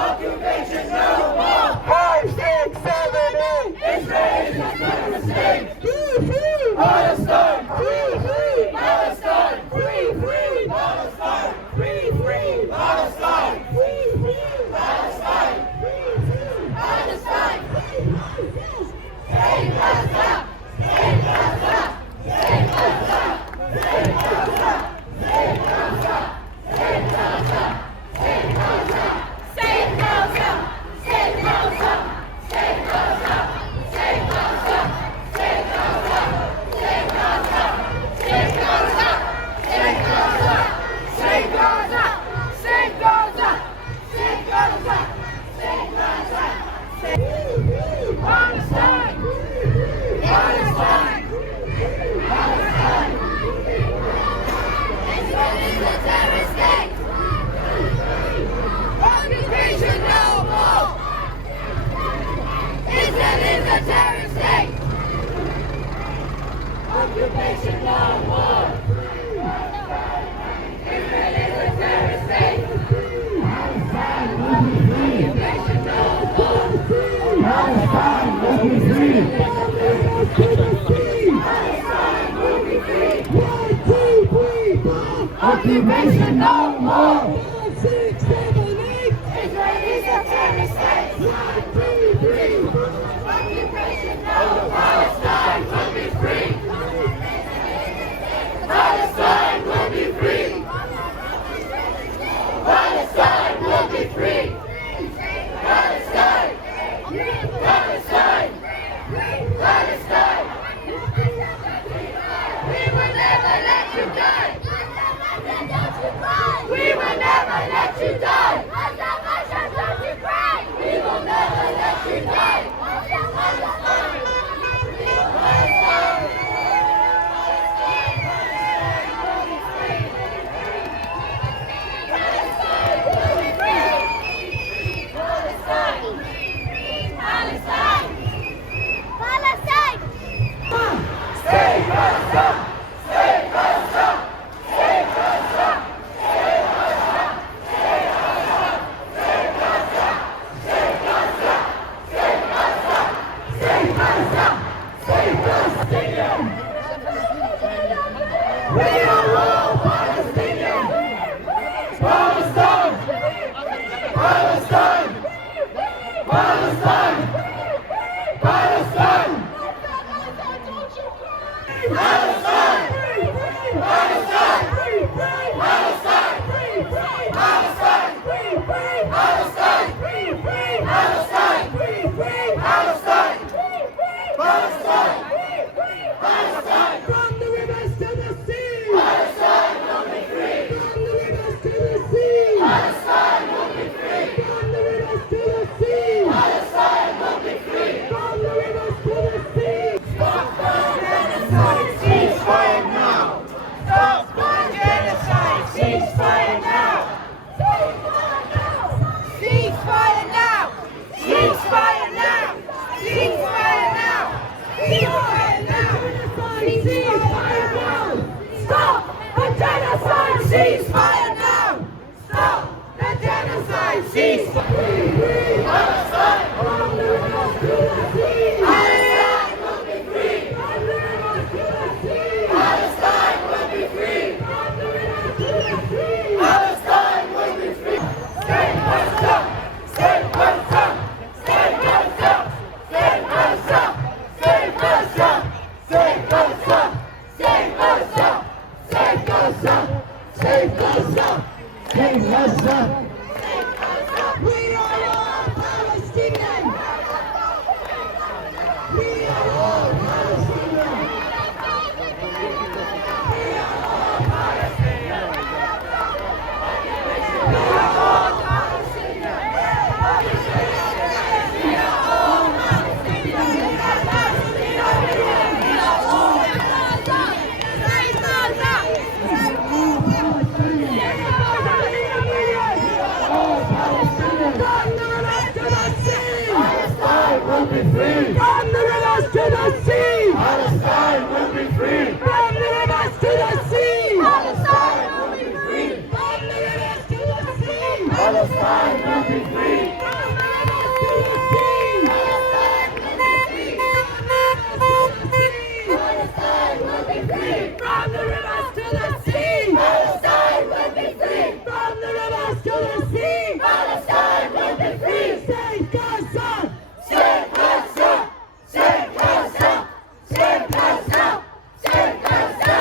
Occupation no more! 5, 6, 7, 8! Israel is a terrorist state! Free, free! Palestine! Free, free! Palestine! Free, free! Palestine! Free, free! Palestine! Free, free! Palestine! Free, free! Palestine! Save Gaza! Save Gaza! Save Gaza! Occupation no more! 6, 7, 8! Israel is a terrorist state! 1, 2, 3! Occupation no more! Palestine will be free! Palestine will be free! Palestine will be free! Palestine! Palestine! Palestine! We will never let you die! We will never let you die! We will never let you die! We are all Palestinians! Palestine! Palestine! Palestine! Palestine! Palestine! Palestine! Palestine! Palestine! Palestine! Palestine! Palestine! Palestine! Palestine! From the rivers to the sea! Palestine will be free! From the rivers to the sea! Palestine will be free! From the rivers to the sea! Palestine will be free! From the rivers to the sea! Stop the genocide! Ceasefire now! Stop the genocide! Ceasefire now! Ceasefire now! Ceasefire now! Ceasefire now! Ceasefire now! Ceasefire now! Stop the genocide! Ceasefire now! Stop the genocide! Ceasefire! Palestine! From the rivers to the sea! Palestine will be free! From the rivers to the sea! Palestine will be free! From the rivers to the sea! Palestine will be free! Stay Gaza! Stay Gaza! Stay Gaza! Stay Gaza! Stay Gaza! Stay Gaza! Stay Gaza! Stay Gaza! Stay Gaza! Stay Gaza! We are all Palestinian! We are all Palestinian! We are all Palestinian! We are all Palestinian! We are all Palestine will be free! From the rivers to the sea! Palestine will be free! From the rivers to the sea! Palestine will be free! From the rivers to the sea! Palestine will be free! From the rivers to the sea! Palestine will be free! From the rivers to the sea! Palestine will be free! From the rivers to the sea! Palestine will be free! Save Gaza! Save Gaza! Save Gaza! Save Gaza! Save Gaza!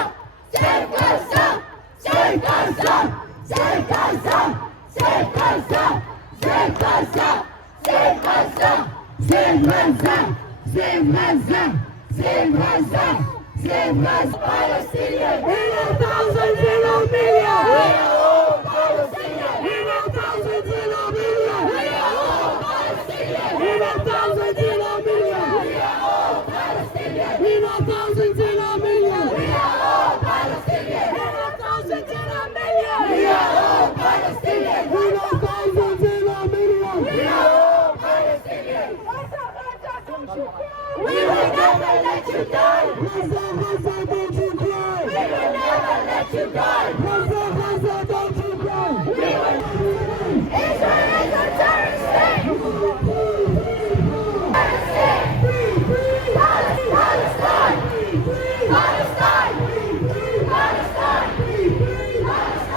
Save Gaza! Save Gaza! Save Gaza! Save Gaza! Save Gaza! Save Gaza! Save Gaza! Save Gaza! Save Gaza! Save Gaza! Palestinian! In 1,000 in a million! We are all Palestinian! In 1,000 in a million! We are all Palestinian! In 1,000 in a million! We are all Palestinian! In 1,000 in a million! We are all Palestinian! In 1,000 in a million! We are all Palestinian! In 1,000 in a million! We are all Palestinian! We will never let you die! Gaza, Gaza, don't you cry! We will never let you die! Gaza, Gaza, don't you cry! We will... Israel is a terrorist state! Palestine! Palestine! Palestine! Palestine! Palestine!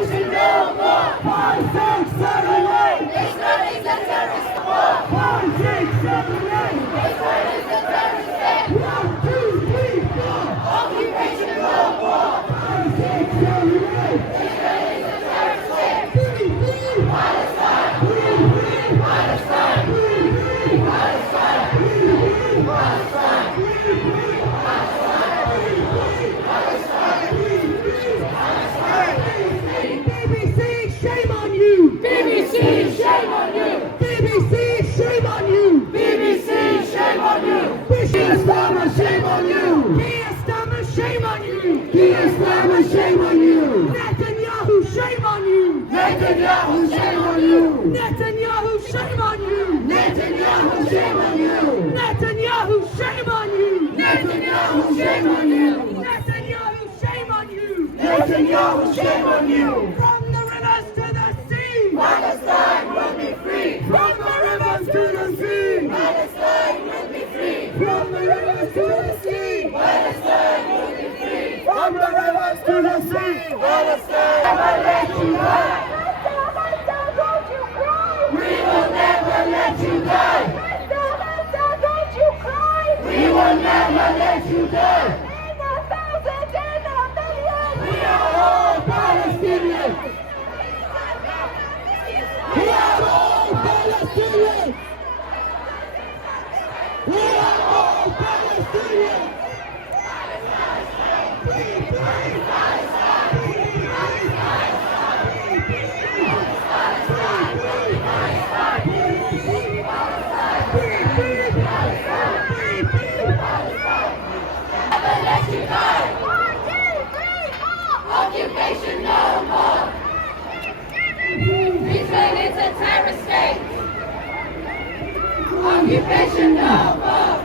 Occupation no more. 5, 6, 7, 8. Israel is a terrorist war. 5, 6, 7, 8. Israel is a terrorist state. 1, 2, 3, 4. Occupation no more. 5, 6, 7, 8. Israel is a terrorist state. Free, free Palestine. Free, free Palestine. Free, free Palestine. Free, free Palestine. Free, free BBC, shame on you! BBC, shame on you! BBC, shame on you! BBC, shame on you! Keir Starmer, shame on you! Keir Starmer, shame on you! Keir Starmer, shame on you! Netanyahu, shame on you! Netanyahu, shame on you! Netanyahu, shame on you! Netanyahu, shame on you! Netanyahu, shame on you! Netanyahu, shame on you! Netanyahu, shame on you! Netanyahu, shame on you! From the rivers to the sea! Palestine will be free! From the rivers to the sea! Palestine will be free! From the rivers to the sea! Palestine will be free! From the rivers to the sea! Palestine never let you die! Don't you cry! We will never let you die! Don't you cry! We will never let you die! In a thousand, in a million! We are all Palestinians! We are all Palestinians! We are all Palestinians! Free, free Palestine! Free, free Palestine! Free, free Palestine! Free, free Palestine! Free, free Palestine! Free, free Palestine! Free, free Palestine! Never let you die! 1, 2, 3, 4! Occupation no more! Israel is a terrorist state! Occupation no more!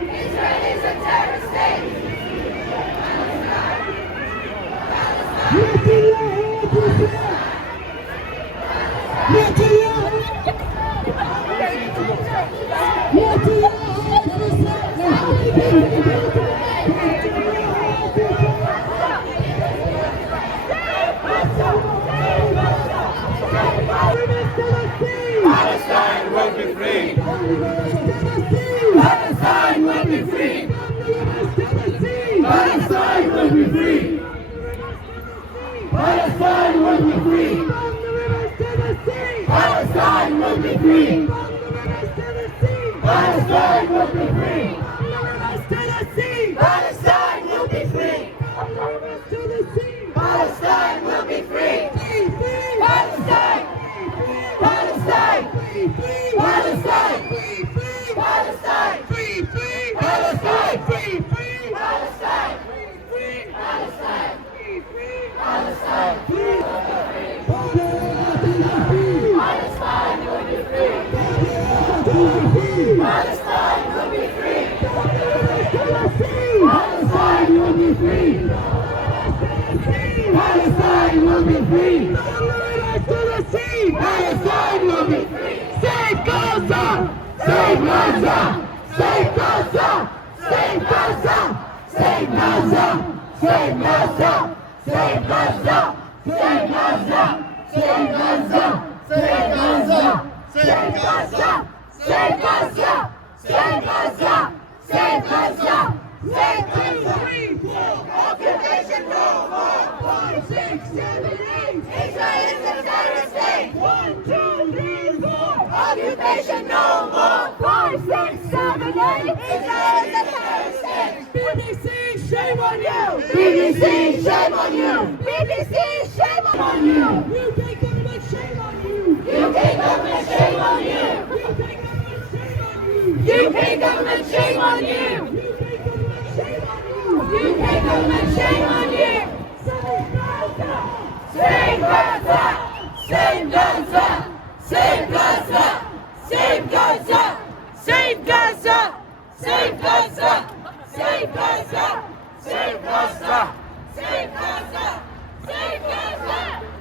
Israel is a terrorist state! Palestine will be free! Palestine will be free! Palestine will be free! Palestine will be free! Palestine will be free! Palestine will be free! Palestine will be free! Palestine will be free! Palestine! Palestine! Palestine! Palestine! Free, free Palestine! Free, free Palestine! Free, free Palestine! Free, free Palestine! Free, Palestine will be free! Palestine will be free! Palestine will be free! Palestine will be free! Palestine will be free! Save Gaza! Save Gaza! Save Gaza! Save Gaza! Save Gaza! Save Gaza! Save Gaza! Save Gaza! Save Gaza! Save Gaza! Save Gaza! Save Gaza! Save Gaza! Save Gaza! Save Gaza! Occupation no more! 5, 6, 7, 8! Israel is a terrorist state! 1, 2, 3, 4! Occupation no more! 5, 6, 7, 8! Israel is a terrorist state! BBC, shame on you! BBC, shame on you! BBC, shame on you! UK government, shame on you! UK government, shame on you! UK government, shame on you! UK government, shame on you! Save Gaza! Save Gaza! Save Gaza! Save Gaza! Save Gaza! Save Gaza! Save Gaza! Save Gaza! Save Gaza! Save Gaza!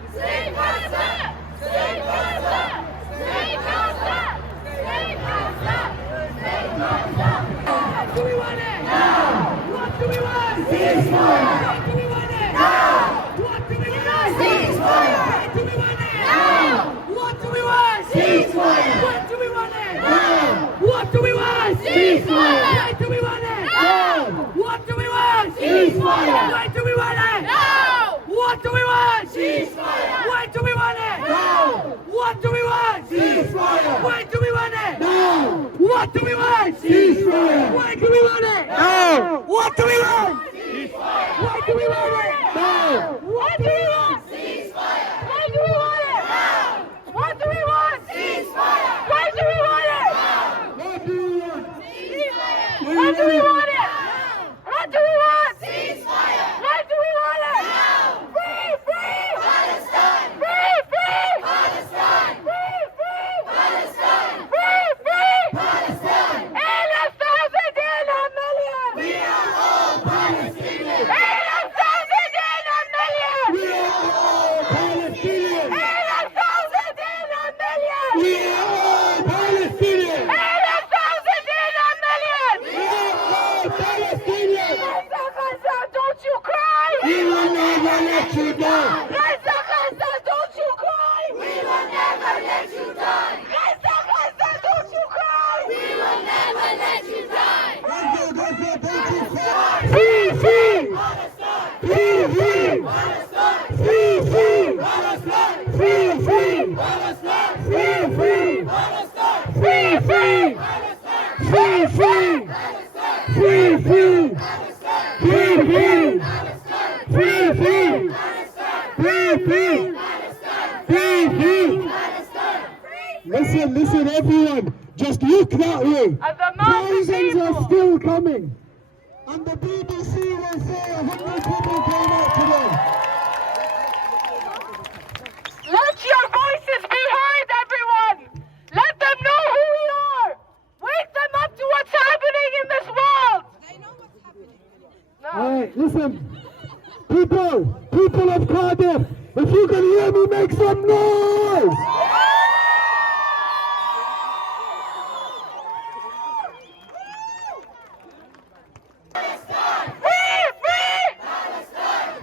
Save Gaza! Save Gaza! Save Gaza! Save Gaza! Save Gaza! What do we want it? Now! What do we want? Ceasefire! What do we want it? Now! What do we want? What do we want? Ceasefire! Why do we want it? Now! What do we want? Ceasefire! Why do we want it? Now! What do we want? Ceasefire! Why do we want it? What do we want? Ceasefire! Why do we want it? What do you want? Why do we want it? What do we want? Ceasefire! Why do we want it? Free, free! Palestine! Free, free! Palestine! Free, free! Palestine! Free, free! Palestine! 1,000 in a million! We are all Palestinians! 1,000 in a million! We are all Palestinians! 1,000 in a million! We are all Palestinians! 1,000 in a million! We are all Palestinians! Gaza, Gaza, don't you cry! We will never let you down! Gaza, Gaza, don't you cry! We will never let you die! Gaza, Gaza, don't you cry! We will never let you die! Free, free! Palestine! Free, free! Palestine! Free, free! Palestine! Free, free! Palestine! Free, free! Palestine! Free, free! Palestine! Free, free! Free, free! Free, free! Free, free! Free, free! Free, free! Listen, everyone. Just look that way. And the mountain Thousands are people. still coming. And the BBC will say 100 people came out today. Let your voices be heard, everyone! Let them know who we are! Wake them up to what's happening in this world! They know what's happening. No. Alright, listen. People of Cardiff, if you can hear me, make some noise! Free, free!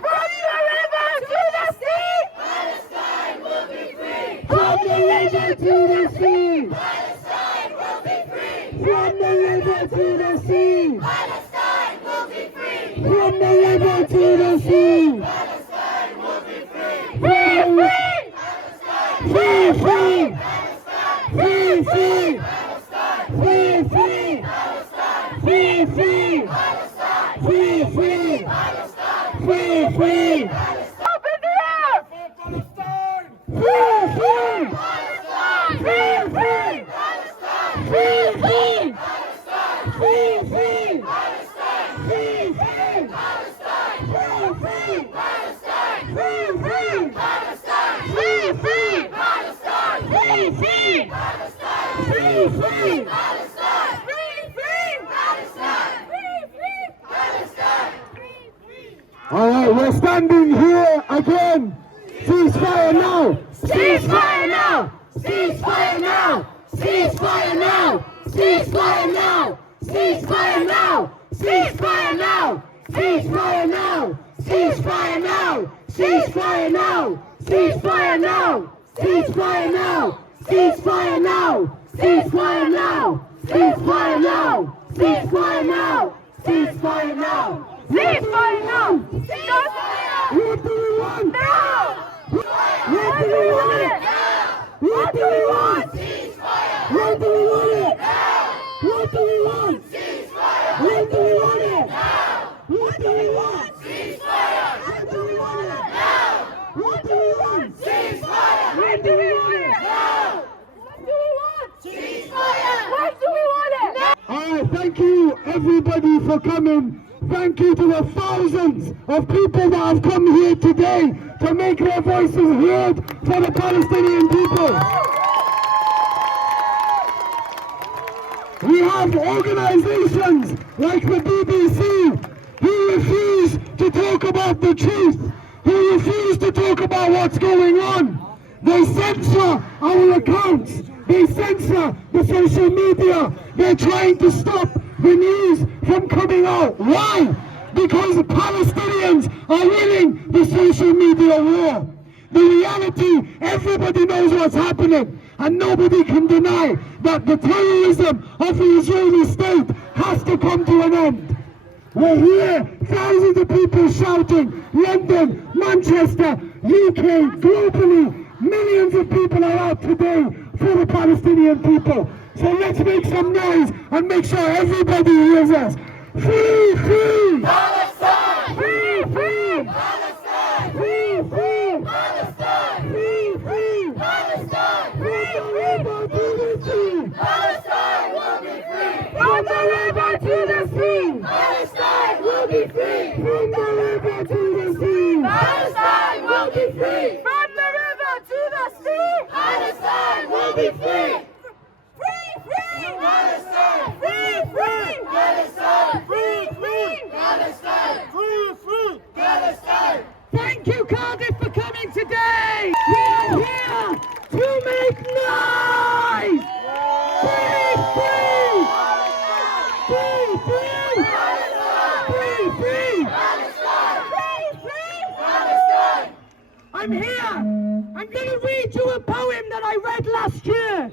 From the river to the sea! Palestine will be free! From the river to the sea! Palestine will be free! From the river to the sea! Palestine will be free! From the river to the sea! Palestine will be free! Free, free! Free, free! Free, free! Free, free! Free, free! Free, free! Free, free! Up in the air! Free, free! Free, free! Free, free! Free, free! Free, free! Free, free! Free, free! Free, free! Free, free! Free, free! All right, we're standing here again. Ceasefire now! Ceasefire now! Ceasefire now! Ceasefire now! Ceasefire now! Ceasefire now! Ceasefire now! Ceasefire now! Ceasefire now! Ceasefire now! Ceasefire now! Ceasefire now! Ceasefire now! Ceasefire now! Ceasefire now! Ceasefire now! Ceasefire now! Ceasefire now! What do we want? Now! What do we want? What do we want? What do we want it? What do we want? What do we want it? What do we want? What do we want it? What do we want? When do we want it? What do we want? When do we want it? Alright, thank you everybody for coming. Thank you to the thousands of people that have come here today to make their voices heard for the Palestinian people. We have organizations like the BBC who refuse to talk about the truth, who refuse to talk about what's going on. They censor our accounts. They censor the social media. They're trying to stop the news from coming out. Why? Because Palestinians are winning the social media war. The reality, everybody knows what's happening, and nobody can deny that the terrorism of the Israeli state has to come to an end. We're here, thousands of people shouting, London, Manchester, UK, globally, millions of people are out today for the Palestinian people. So let's make some noise and make sure everybody hears us. Free, free! Palestine! Free, free! Palestine! Free, free! Palestine! Free, free! Palestine! From the river to the sea! Palestine will be free! From the river to the sea! Palestine will be free! From the river to the sea! Palestine will be free! From the river to the sea! Palestine will be free! Free, free! Palestine! Free, free! Palestine! Free, free! Palestine! Palestine! Thank you, Cardiff, for coming today. We are here to make noise. Free, free! Free, free! Free, free! Free, free! I'm here. I'm going to read you a poem that I read last year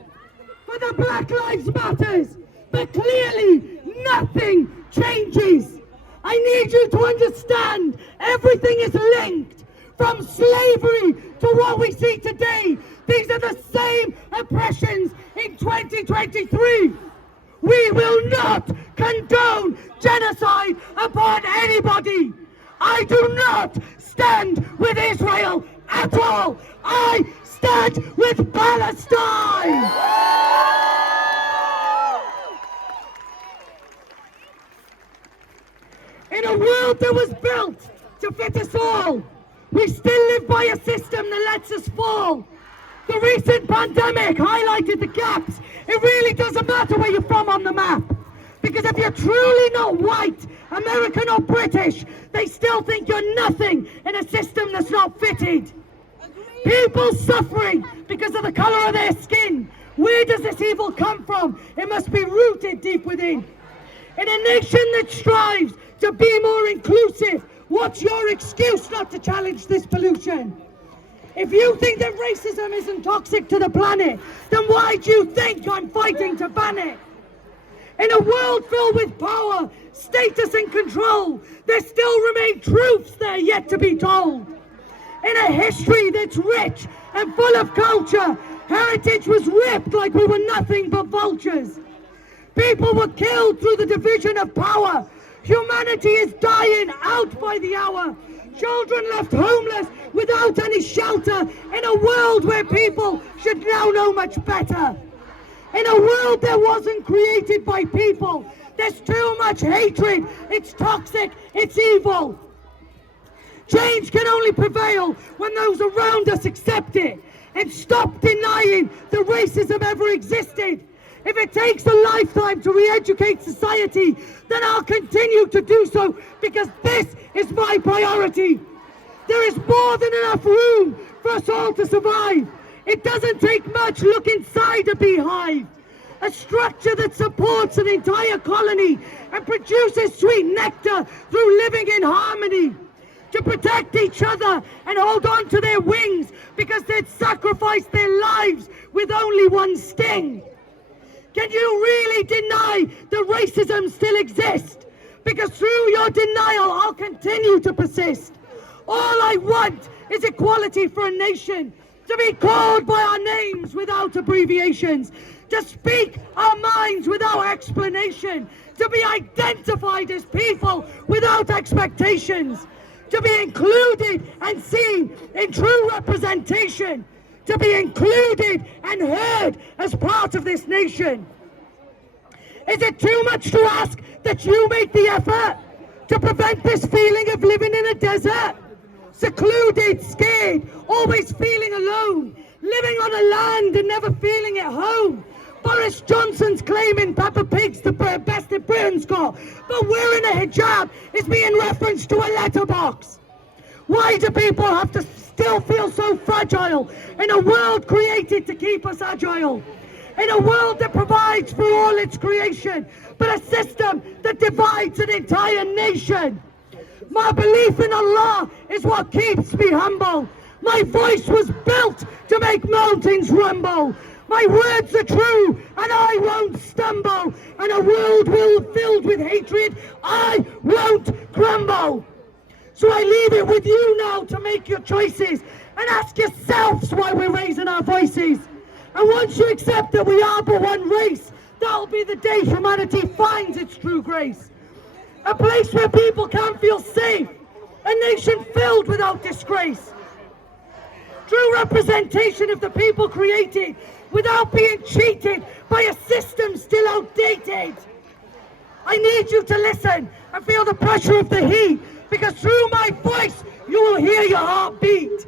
for the Black Lives Matters. But clearly, nothing changes. I need you to understand everything is linked. From slavery to what we see today. These are the same oppressions in 2023. We will not condone genocide upon anybody. I do not stand with Israel at all. I stand with Palestine. In a world that was built to fit us all, we still live by a system that lets us fall. The recent pandemic highlighted the gaps. It really doesn't matter where you're from on the map. Because if you're truly not white, American or British, they still think you're nothing in a system that's not fitted. People suffering because of the color of their skin. Where does this evil come from? It must be rooted deep within. In a nation that strives to be more inclusive, what's your excuse not to challenge this pollution? If you think that racism isn't toxic to the planet, then why do you think I'm fighting to ban it? In a world filled with power, status and control, there still remain truths that are yet to be told. In a history that's rich and full of culture, heritage was ripped like we were nothing but vultures. People were killed through the division of power. Humanity is dying out by the hour. Children left homeless without any shelter in a world where people should now know much better. In a world that wasn't created by people, there's too much hatred. It's toxic, it's evil. Change can only prevail when those around us accept it and stop denying that racism ever existed. If it takes a lifetime to re-educate society, then I'll continue to do so because this is my priority. There is more than enough room for us all to survive. It doesn't take much look inside a beehive. A structure that supports an entire colony and produces sweet nectar through living in harmony. To protect each other and hold on to their wings because they'd sacrifice their lives with only one sting. Can you really deny that racism still exists? Because through your denial, I'll continue to persist. All I want is equality for a nation, to be called by our names without abbreviations, to speak our minds without explanation, to be identified as people without expectations, to be included and seen in true representation, to be included and heard as part of this nation. Is it too much to ask that you make the effort to prevent this feeling of living in a desert? Secluded, scared, always feeling alone, living on a land and never feeling at home. Boris Johnson's claiming Peppa Pig's the best in Britain's got, but wearing a hijab is being referenced to a letterbox. Why do people have to still feel so fragile in a world created to keep us agile? In a world that provides for all its creation, but a system that divides an entire nation. My belief in Allah is what keeps me humble. My voice was built to make mountains rumble. My words are true and I won't stumble. In a world filled with hatred, I won't crumble. So I leave it with you now to make your choices and ask yourselves why we're raising our voices. And once you accept that we are but one race, that'll be the day humanity finds its true grace. A place where people can feel safe, a nation filled without disgrace. True representation of the people created without being cheated by a system still outdated. I need you to listen and feel the pressure of the heat, because through my voice you will hear your heart beat.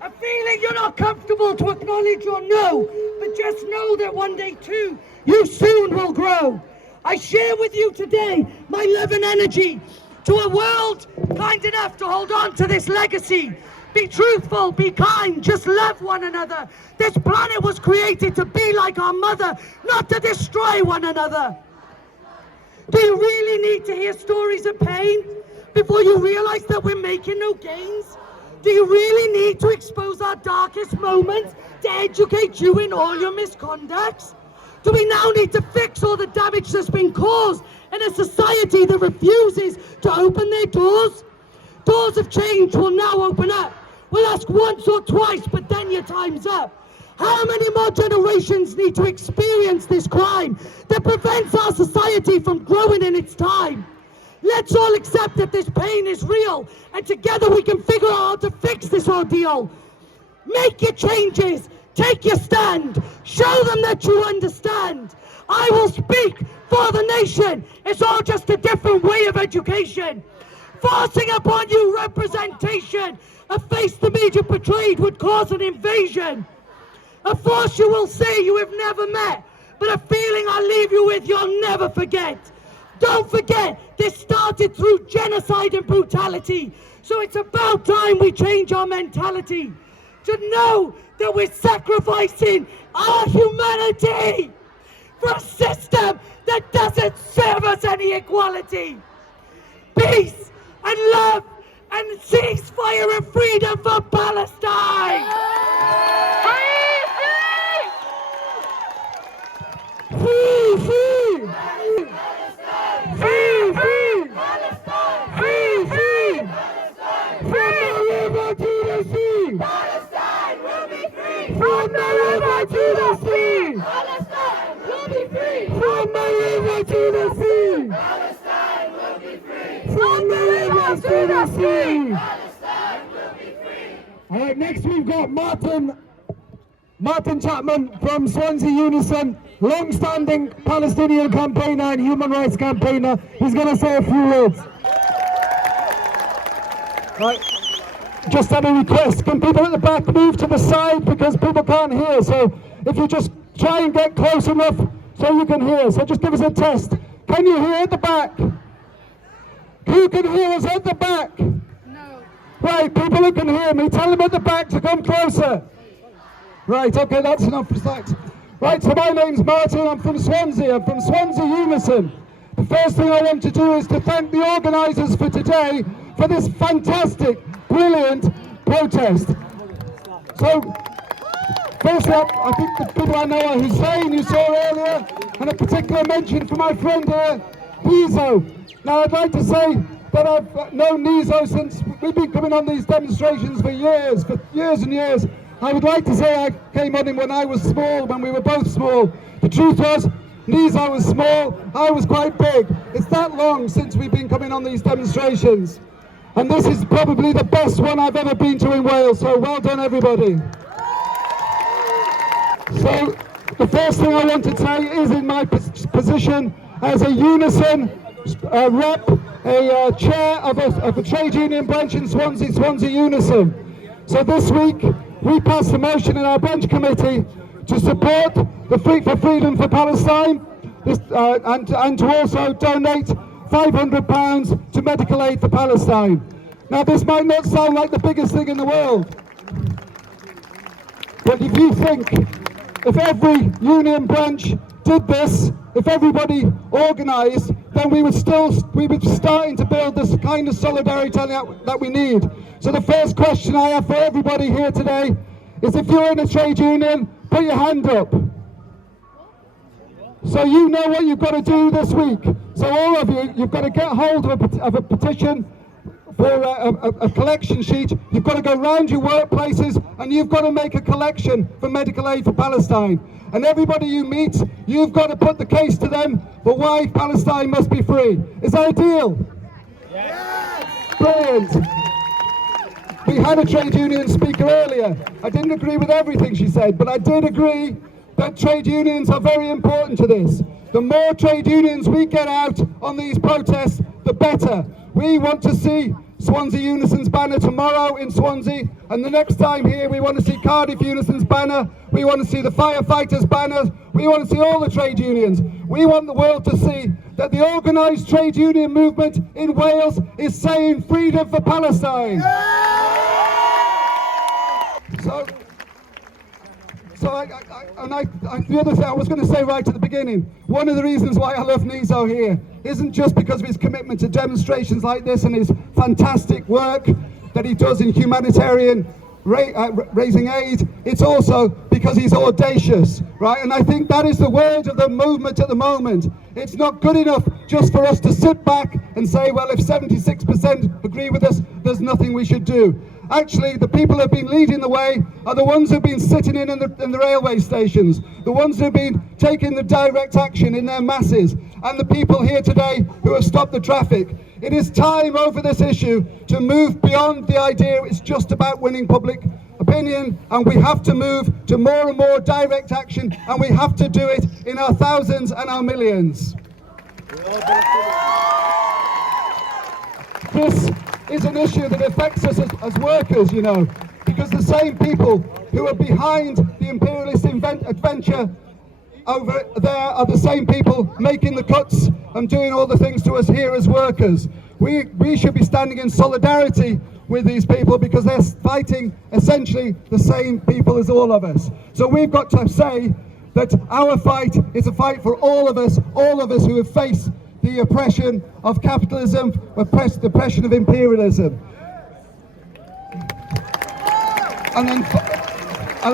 A feeling you're not comfortable to acknowledge or know, but just know that one day too, you soon will grow. I share with you today my love and energy to a world kind enough to hold on to this legacy. Be truthful, be kind, just love one another. This planet was created to be like our mother, not to destroy one another. Do you really need to hear stories of pain before you realize that we're making no gains? Do you really need to expose our darkest moments to educate you in all your misconducts? Do we now need to fix all the damage that's been caused in a society that refuses to open their doors? Doors of change will now open up. We'll ask once or twice, but then your time's up. How many more generations need to experience this crime that prevents our society from growing in its time? Let's all accept that this pain is real, and together we can figure out how to fix this ordeal. Make your changes, take your stand, show them that you understand. I will speak for the nation, it's all just a different way of education. Forcing upon you representation, a face the media portrayed would cause an invasion. A force you will say you have never met, but a feeling I leave you with you'll never forget. Don't forget, this started through genocide and brutality, so it's about time we change our mentality to know that we're sacrificing our humanity for a system that doesn't serve us any equality. Peace and love and ceasefire and freedom for Palestine! Free, free! Free, free! Free, free! From the river to the sea! Palestine will be free! From the river to the sea! Palestine will be free! From the river to the sea! Palestine will be free! From the river to the sea! Palestine will be free! All right, next we've got Martin Chapman from Swansea Unison, long-standing Palestinian campaigner and human rights campaigner. He's going to say a few words. Right. Just have a request. Can people at the back move to the side, because people can't hear? So if you just try and get close enough so you can hear. So just give us a test. Can you hear at the back? Who can hear us at the back? No. Right, people who can hear me, tell them at the back to come closer. Right, okay, that's enough for that. Right, so my name's Martin, I'm from Swansea, I'm from Swansea Unison. The first thing I want to do is to thank the organisers for today for this fantastic, brilliant protest. So, first up, I think the people I know are Hussein, you saw earlier, and a particular mention for my friend here, Nizo. Now I'd like to say that I've known Nizo since we've been coming on these demonstrations for years and years. I would like to say I came on him when I was small, when we were both small. The truth was, Nizo was small, I was quite big. It's that long since we've been coming on these demonstrations. And this is probably the best one I've ever been to in Wales, so well done everybody. So, the first thing I want to say is in my position as a Unison rep, a chair of a trade union branch in Swansea Unison. So this week, we passed a motion in our branch committee to support the for Freedom for Palestine and to also donate £500 to medical aid for Palestine. Now this might not sound like the biggest thing in the world, but if you think, if every union branch did this, if everybody organised, then we would starting to build this kind of solidarity that we need. So the first question I have for everybody here today is, if you're in a trade union, put your hand up. So you know what you've got to do this week. So all of you, you've got to get hold of a petition a collection sheet. You've got to go round your workplaces and you've got to make a collection for medical aid for Palestine. And everybody you meet, you've got to put the case to them for why Palestine must be free. Is that a deal? Yes. Brilliant. We had a trade union speaker earlier. I didn't agree with everything she said, but I did agree that trade unions are very important to this. The more trade unions we get out on these protests, the better. We want to see Swansea Unison's banner tomorrow in Swansea, and the next time here we want to see Cardiff Unison's banner, we want to see the firefighters' banners, we want to see all the trade unions. We want the world to see that the organised trade union movement in Wales is saying freedom for Palestine. The other thing I was going to say right at the beginning, one of the reasons why I love Nizo here isn't just because of his commitment to demonstrations like this and his fantastic work that he does in humanitarian raising aid, it's also because he's audacious, right? And I think that is the word of the movement at the moment. It's not good enough just for us to sit back and say, well, if 76% agree with us, there's nothing we should do. Actually, the people who have been leading the way are the ones who have been sitting in the railway stations, the ones who have been taking the direct action in their masses, and the people here today who have stopped the traffic. It is time over this issue to move beyond the idea it's just about winning public opinion, and we have to move to more and more direct action, and we have to do it in our thousands and our millions. This is an issue that affects us as workers, you know, because the same people who are behind the imperialist adventure over there are the same people making the cuts and doing all the things to us here as workers. We should be standing in solidarity with these people because they're fighting essentially the same people as all of us. So we've got to say that our fight is a fight for all of us who have faced the oppression of capitalism, the oppression of imperialism. And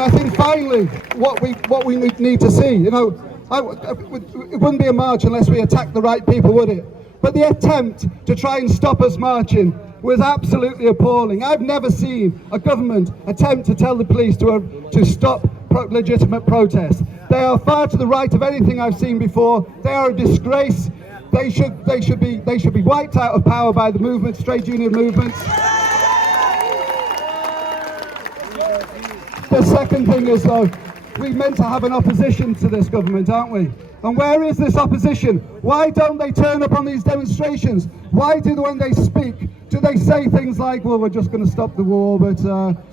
I think finally, what we need to see, you know, it wouldn't be a march unless we attacked the right people, would it? But the attempt to try and stop us marching was absolutely appalling. I've never seen a government attempt to tell the police to stop legitimate protests. They are far to the right of anything I've seen before. They are a disgrace. They should be wiped out of power by the movements, trade union movements. The second thing is, though, we're meant to have an opposition to this government, aren't we? And where is this opposition? Why don't they turn up on these demonstrations? Why do, when they speak, do they say things like, well, we're just going to stop the war, but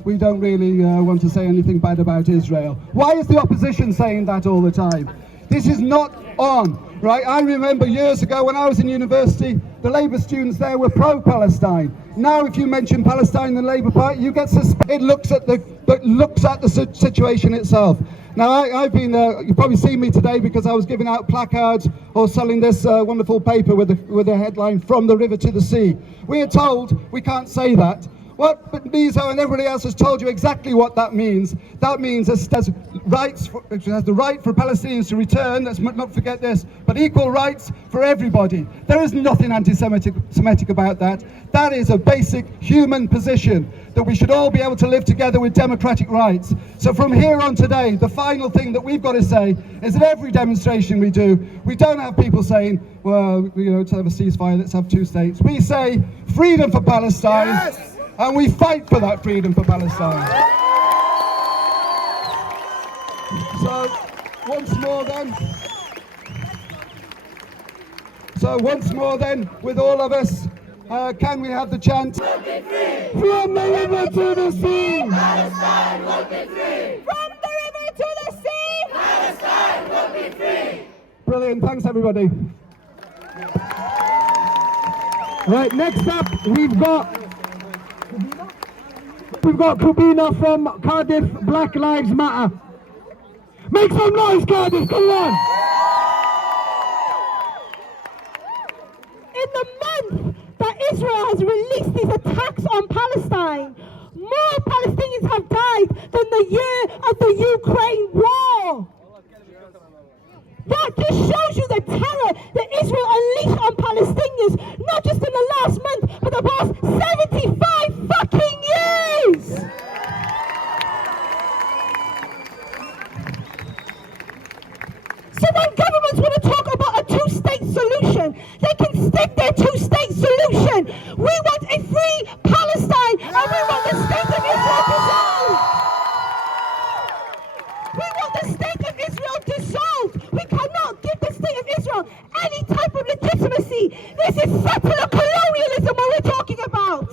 we don't really want to say anything bad about Israel? Why is the opposition saying that all the time? This is not on. Right, I remember years ago when I was in university, the Labour students there were pro-Palestine. Now, if you mention Palestine in the Labour Party, you get suspended. It looks at the situation itself. Now, I've been. You've probably seen me today because I was giving out placards or selling this wonderful paper with the headline "From the River to the Sea." We are told we can't say that. But Nizo and everybody else has told you exactly what that means. That means it has the right for Palestinians to return, let's not forget this, but equal rights for everybody. There is nothing anti-Semitic about that. That is a basic human position, that we should all be able to live together with democratic rights. So from here on today, the final thing that we've got to say is that every demonstration we do, we don't have people saying, well, you know, to have a ceasefire, let's have two states. We say freedom for Palestine. Yes! And we fight for that freedom for Palestine. So, once more then, with all of us, can we have the chant? We'll be free. From the river to the sea. Palestine will be free. From the river to the sea. Palestine will be free. Brilliant, thanks everybody. Right, next up we've got Kubina from Cardiff, Black Lives Matter. Make some noise, Cardiff, come on! In the month that Israel has released these attacks on Palestine, more Palestinians have died than the year of the Ukraine war. That just shows you the terror that Israel unleashed on Palestinians, not just in the last month, but the past 7 stick their two-state solution. We want a free Palestine, and we want the state of Israel dissolved. We want the state of Israel dissolved. We cannot give the state of Israel any type of legitimacy. This is settler colonialism what we're talking about.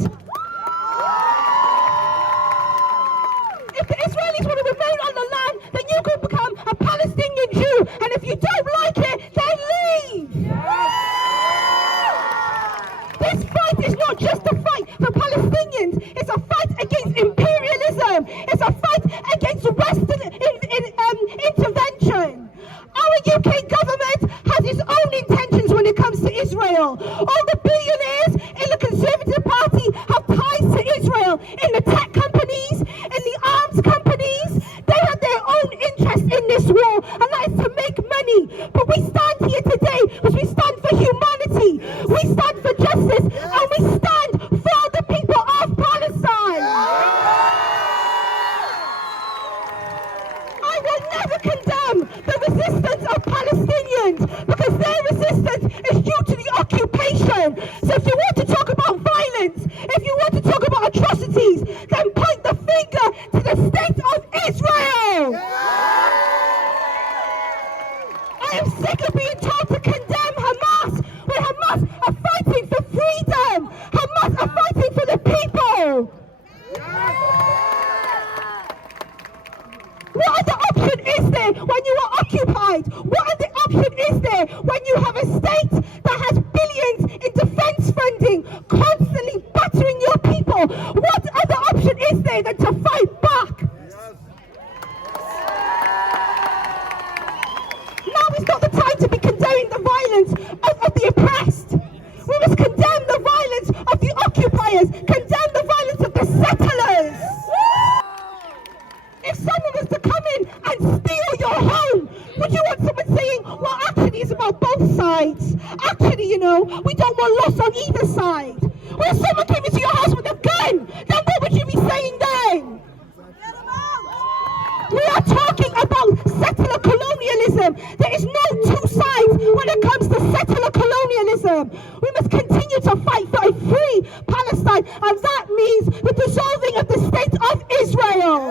If the Israelis want to remain on the land, then you could become a Palestinian Jew. And if you don't like it, then leave. This fight is not just a fight for Palestinians. It's a fight against imperialism. It's a fight against Western intervention. Our UK government has its own intentions when it comes to Israel. All the billionaires in the Conservative Party have ties to Israel. In the tech companies, in the arms companies, they have their own interest in this war, and that is to make money. But we stand here today because we stand for humanity, we stand for justice, and we stand for the people of Palestine. I will never condemn the resistance of Palestinians because their resistance is due to the occupation. So if you want to talk about violence, if you want to talk about atrocities, then point the finger to the state of Israel. I am sick of being told to condemn Hamas when Hamas are fighting for freedom. Hamas are fighting for the people. What other option is there when you are occupied? What other option is there when you have a state that has billions in defense funding, constantly battering your people? What other option is there than to fight back? Now is not the time to be condemning the violence of the oppressed. We must condemn the violence of the occupiers, condemn the violence of the settlers. If someone was to come in and steal your home, would you want someone saying, well, actually it's about both sides. Actually, you know, we don't want loss on either side. Well, if someone came into your house with a gun, then what would you be saying then? We are talking about settler colonialism. There is no two sides when it comes to settler colonialism. We must continue to fight for a free Palestine, and that means the dissolving of the state of Israel.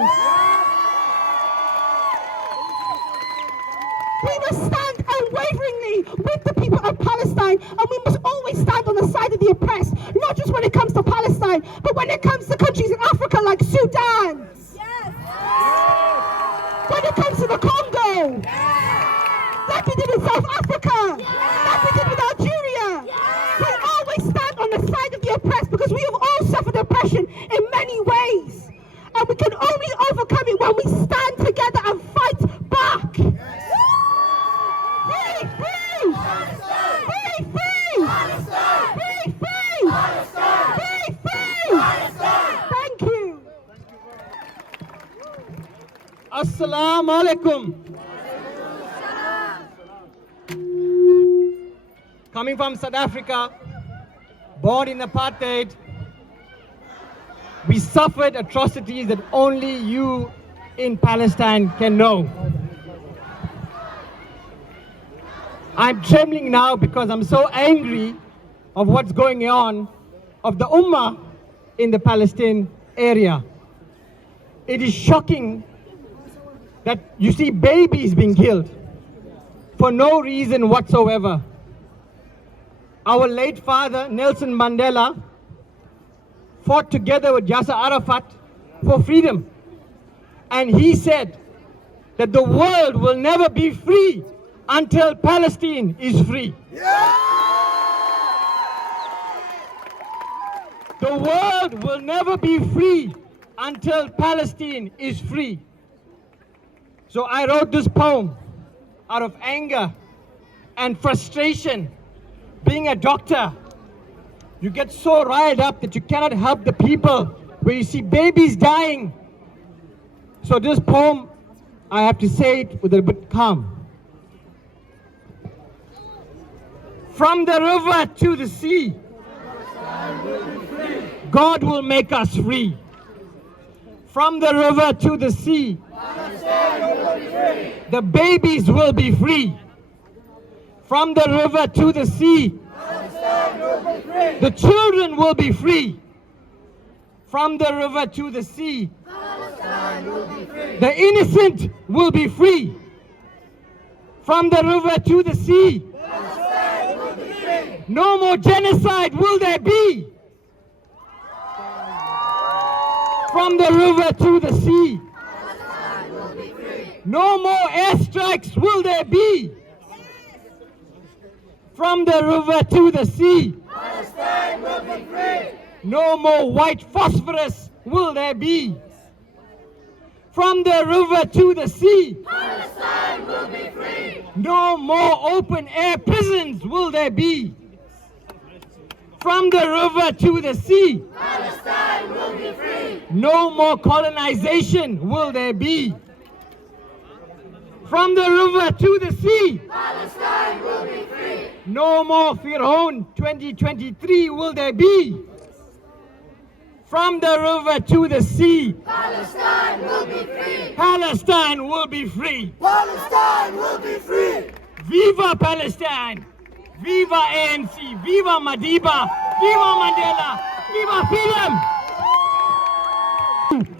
We must stand unwaveringly with the people of Palestine, and we must always stand on the side of the oppressed, not just when it comes to Palestine, but when it comes to countries in Africa like Sudan. When it comes to the Congo, like we did in South Africa, like we did with Algeria. We always stand on the side of the oppressed because we have all suffered oppression in many ways. And we can only overcome it when we stand together and fight back. Free, free! Free, free! Free, free! Free, free! Thank you. Assalamu alaikum. Coming from South Africa, born in apartheid, we suffered atrocities that only you in Palestine can know. I'm trembling now because I'm so angry of what's going on of the Ummah in the Palestine area. It is shocking that you see babies being killed for no reason whatsoever. Our late father, Nelson Mandela, fought together with Yasser Arafat for freedom. And he said that the world will never be free until Palestine is free. The world will never be free until Palestine is free. So I wrote this poem out of anger and frustration. Being a doctor, you get so riled up that you cannot help the people where you see babies dying. So this poem, I have to say it with a bit calm. From the river to the sea, God will make us free. From the river to the sea, the babies will be free. From the river to the sea, The children will be free. From the river to the sea. The innocent will be free. From the river to the sea. No more genocide will there be. From the river to the sea. No more airstrikes will there be. From the river to the sea. Palestine will be free. No more white phosphorus will there be. From the river to the sea. Palestine will be free. No more open air prisons will there be. From the river to the sea. Palestine will be free. No more colonization will there be. From the river to the sea. Palestine will be free. No more Fir'aun 2023 will there be. From the river to the sea. Palestine will be free. Palestine will be free. Palestine will be free. Viva Palestine! Viva ANC! Viva Madiba! Viva Mandela! Viva freedom!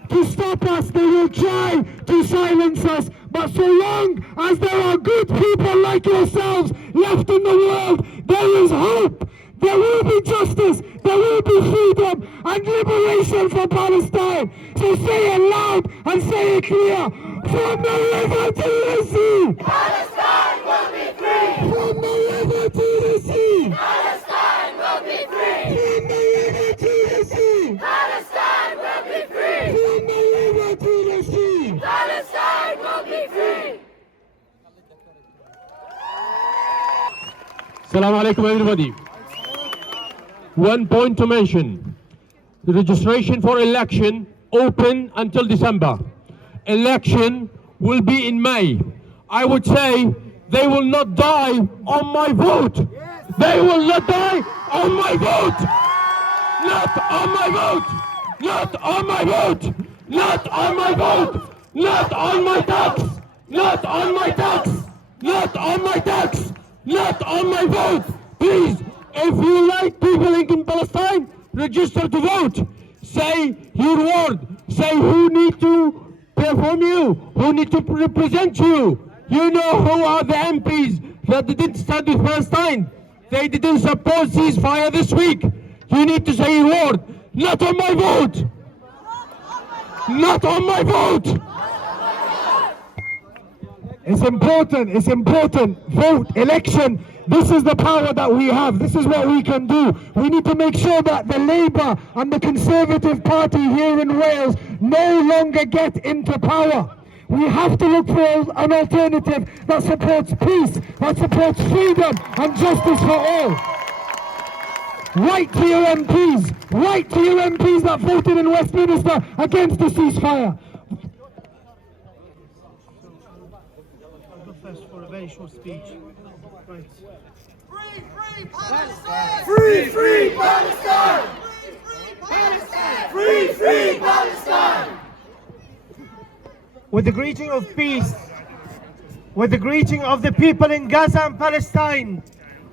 To stop us, they will try to silence us. But so long as there are good people like yourselves left in the world, there is hope. There will be justice, there will be freedom and liberation for Palestine. So say it loud and say it clear. From the river to the sea. Palestine will be free. From the river to the sea. Palestine will be free. From the river to the sea. Palestine will be free. From the river to the sea. Palestine will be free. Assalamu alaikum everybody. One point to mention. The registration for election open until December. Election will be in May. I would say they will not die on my vote. They will not die on my vote. Not on my vote. Not on my vote. Not on my vote. Not on my tax. Not on my tax. Not on my tax. Not on my vote. Please, if you like people in Palestine, register to vote. Say your word. Say who need to perform you, who need to represent you. You know who are the MPs that didn't stand with Palestine. They didn't support ceasefire this week. You need to say your word. Not on my vote. Not on my vote. It's important. Vote, election. This is the power that we have. This is what we can do. We need to make sure that the Labour and the Conservative Party here in Wales no longer get into power. We have to look for an alternative that supports peace, that supports freedom and justice for all. Write to your MPs. Write to your MPs that voted in Westminster against the ceasefire. First for a very short speech. Right. Free Palestine! Free Palestine! Free Palestine! With the greeting of peace, with the greeting of the people in Gaza and Palestine,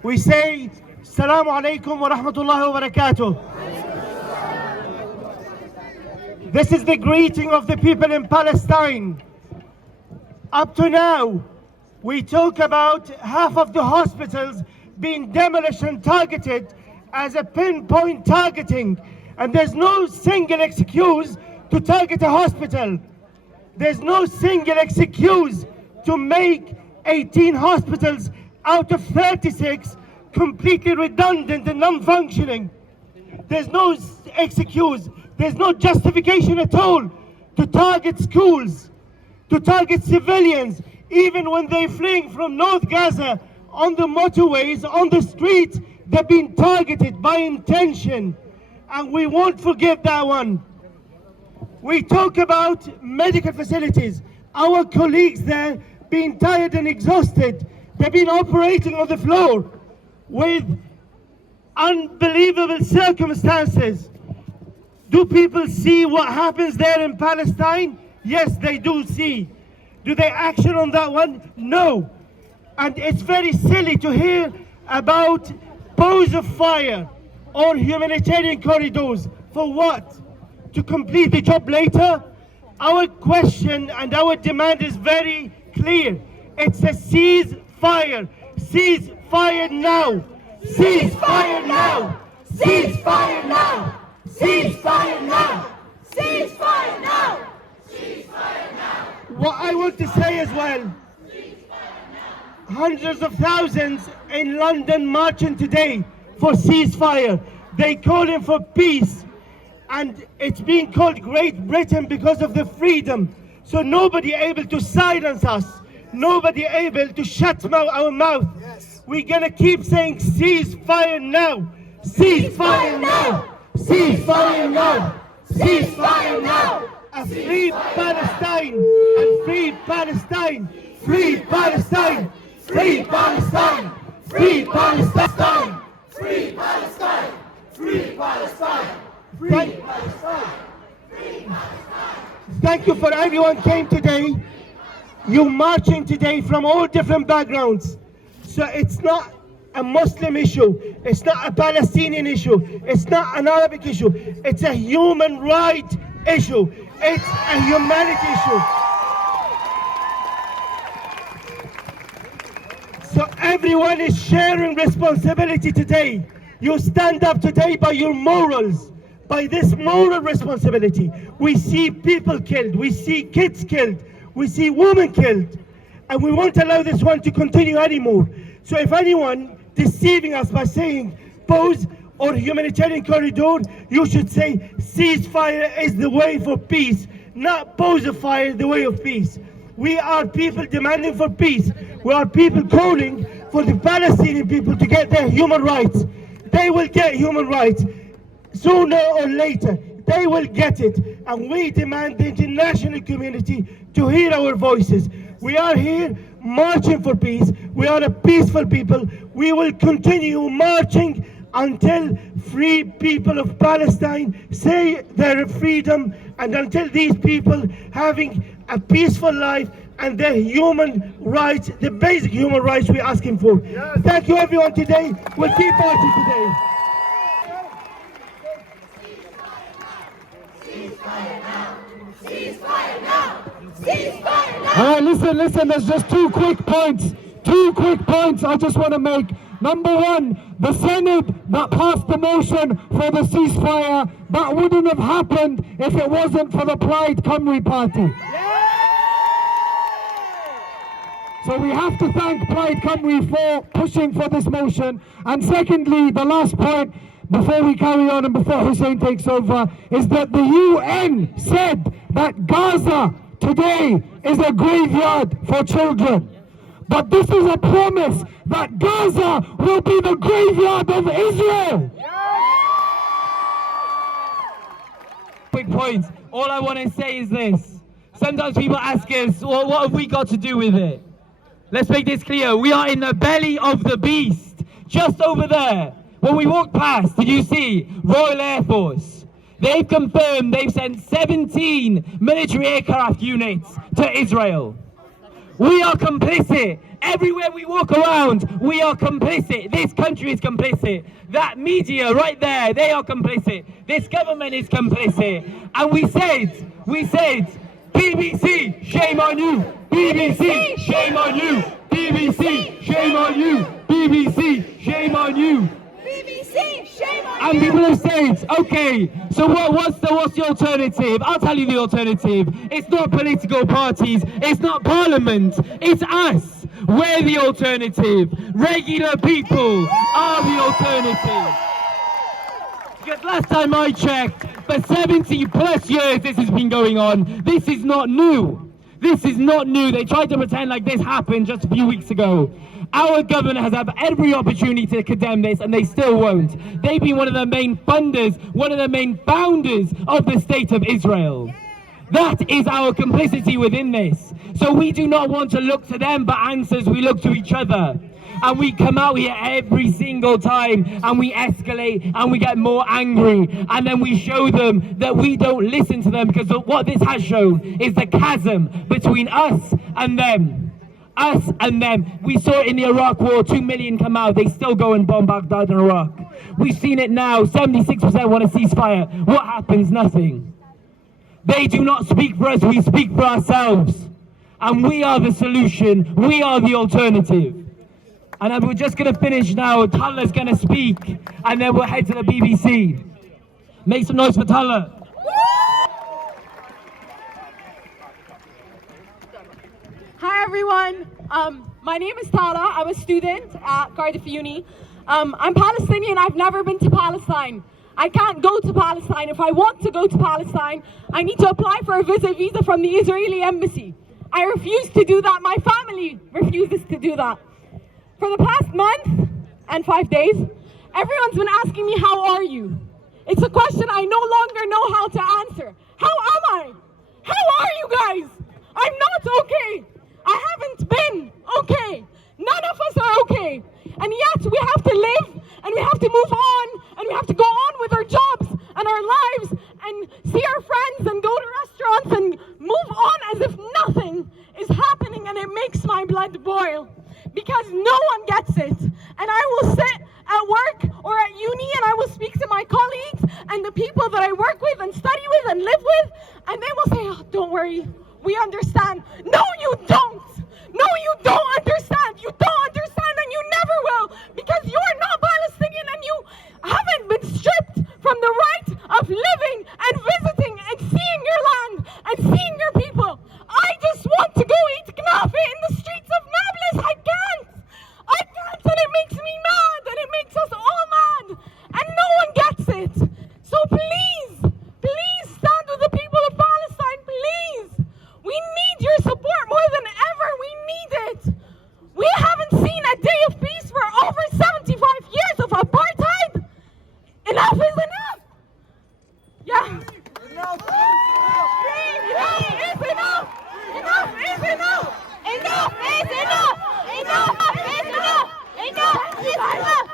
we say, Assalamu alaikum wa rahmatullahi wa barakatuh. This is the greeting of the people in Palestine. Up to now, we talk about half of the hospitals being demolished and targeted as a pinpoint targeting, and there's no single excuse to target a hospital. There's no single excuse to make 18 hospitals out of 36 completely redundant and non-functioning. There's no excuse, there's no justification at all to target schools, to target civilians, even when they're fleeing from North Gaza on the motorways, on the streets, they're being targeted by intention. And we won't forget that one. We talk about medical facilities. Our colleagues there being tired and exhausted. They've been operating on the floor with unbelievable circumstances. Do people see what happens there in Palestine? Yes, they do see. Do they action on that one? No. And it's very silly to hear about bows of fire, or humanitarian corridors. For what? To complete the job later? Our question and our demand is very clear. It's a ceasefire. Ceasefire now. Ceasefire now. Ceasefire now. Ceasefire now. Ceasefire now! Ceasefire now! What I want to say as well, hundreds of thousands in London marching today for ceasefire. They calling for peace, and it's being called Great Britain because of the freedom. So nobody able to silence us, nobody able to shut our mouth. Yes. We're gonna keep saying ceasefire now, ceasefire now, ceasefire now, ceasefire now. A free Palestine, a free Palestine, free Palestine, free Palestine, free Palestine, free Palestine, free Palestine, free Palestine, free Palestine. Thank you for everyone came today. You marching today from all different backgrounds. So it's not a Muslim issue, it's not a Palestinian issue, it's not an Arabic issue, it's a human rights issue, it's a humanity issue. So everyone is sharing responsibility today. You stand up today by your morals, by this moral responsibility. We see people killed, we see kids killed, we see women killed, and we won't allow this one to continue anymore. So if anyone deceiving us by saying pause or humanitarian corridor, you should say ceasefire is the way for peace, not pause of fire the way of peace. We are people demanding for peace. We are people calling for the Palestinian people to get their human rights. They will get human rights sooner or later. They will get it, and we demand the international community to hear our voices. We are here marching for peace. We are a peaceful people. We will continue marching until free people of Palestine say their freedom, and until these people having a peaceful life and their human rights, the basic human rights we're asking for. Yes. Thank you everyone today. We'll keep marching today. Ceasefire now! Ceasefire now! Ceasefire now! Listen, there's just two quick points I just want to make. Number one, the Senate that passed the motion for the ceasefire, that wouldn't have happened if it wasn't for the Plaid Cymru party. So we have to thank Plaid Cymru for pushing for this motion. And secondly, the last point, before we carry on and before Hussein takes over, is that the UN said that Gaza today is a graveyard for children. But this is a promise that Gaza will be the graveyard of Israel. Quick point. All I want to say is this. Sometimes people ask us, well, what have we got to do with it? Let's make this clear. We are in the belly of the beast. Just over there. When we walked past, did you see Royal Air Force? They've confirmed they've sent 17 military aircraft units to Israel. We are complicit. Everywhere we walk around, we are complicit. This country is complicit. That media right there, they are complicit. This government is complicit. And we said, BBC, shame on you. BBC, shame on you. BBC, shame on you. BBC, shame on you. BBC, shame on you! And people have said, okay, so what's the alternative? I'll tell you the alternative. It's not political parties, it's not parliament, it's us. We're the alternative. Regular people are the alternative. Because last time I checked, for 70 plus years this has been going on. This is not new. This is not new. They tried to pretend like this happened just a few weeks ago. Our government has had every opportunity to condemn this, and they still won't. They've been one of the main funders, one of the main founders of the State of Israel. That is our complicity within this. So we do not want to look to them for answers, we look to each other. And we come out here every single time and we escalate and we get more angry. And then we show them that we don't listen to them, because what this has shown is the chasm between us and them. us and them. We saw it in the Iraq war, 2 million come out, they still go and bomb Baghdad and Iraq. We've seen it now, 76% want a ceasefire. What happens? Nothing. They do not speak for us, we speak for ourselves. And we are the solution, we are the alternative. And we're just going to finish now, Talha's going to speak, and then we'll head to the BBC. Make some noise for Talha. Hi everyone, my name is Talha. I'm a student at Cardiff Uni. I'm Palestinian, I've never been to Palestine. I can't go to Palestine. If I want to go to Palestine, I need to apply for a visa from the Israeli embassy. I refuse to do that, my family refuses to do that. For the past month and 5 days, everyone's been asking me, how are you? It's a question I no longer know how to answer. How am I? How are you guys? I'm not okay. I haven't been okay. None of us are okay. And yet we have to live and we have to move on and we have to go on with our jobs and our lives and see our friends and go to restaurants and move on as if nothing is happening, and it makes my blood boil because no one gets it. And I will sit at work or at uni and I will speak to my colleagues and the people that I work with and study with and live with, and they will say, oh, don't worry, we understand. No, you don't. No, you don't understand. You don't understand and you never will, because you're not Palestinian and you haven't been stripped from the right of living and visiting and seeing your land and seeing your people. I just want to go eat knafe in the streets of Nablus. I can't, and it makes me mad and it makes us all mad and no one gets it. So please, please stand with the people of Palestine, please. We need your support more than ever. We need it. We haven't seen a day of peace for over 75 years of apartheid. Enough is enough. Yeah. Enough is enough. Enough is enough. Enough is enough. Enough is enough. Enough is enough.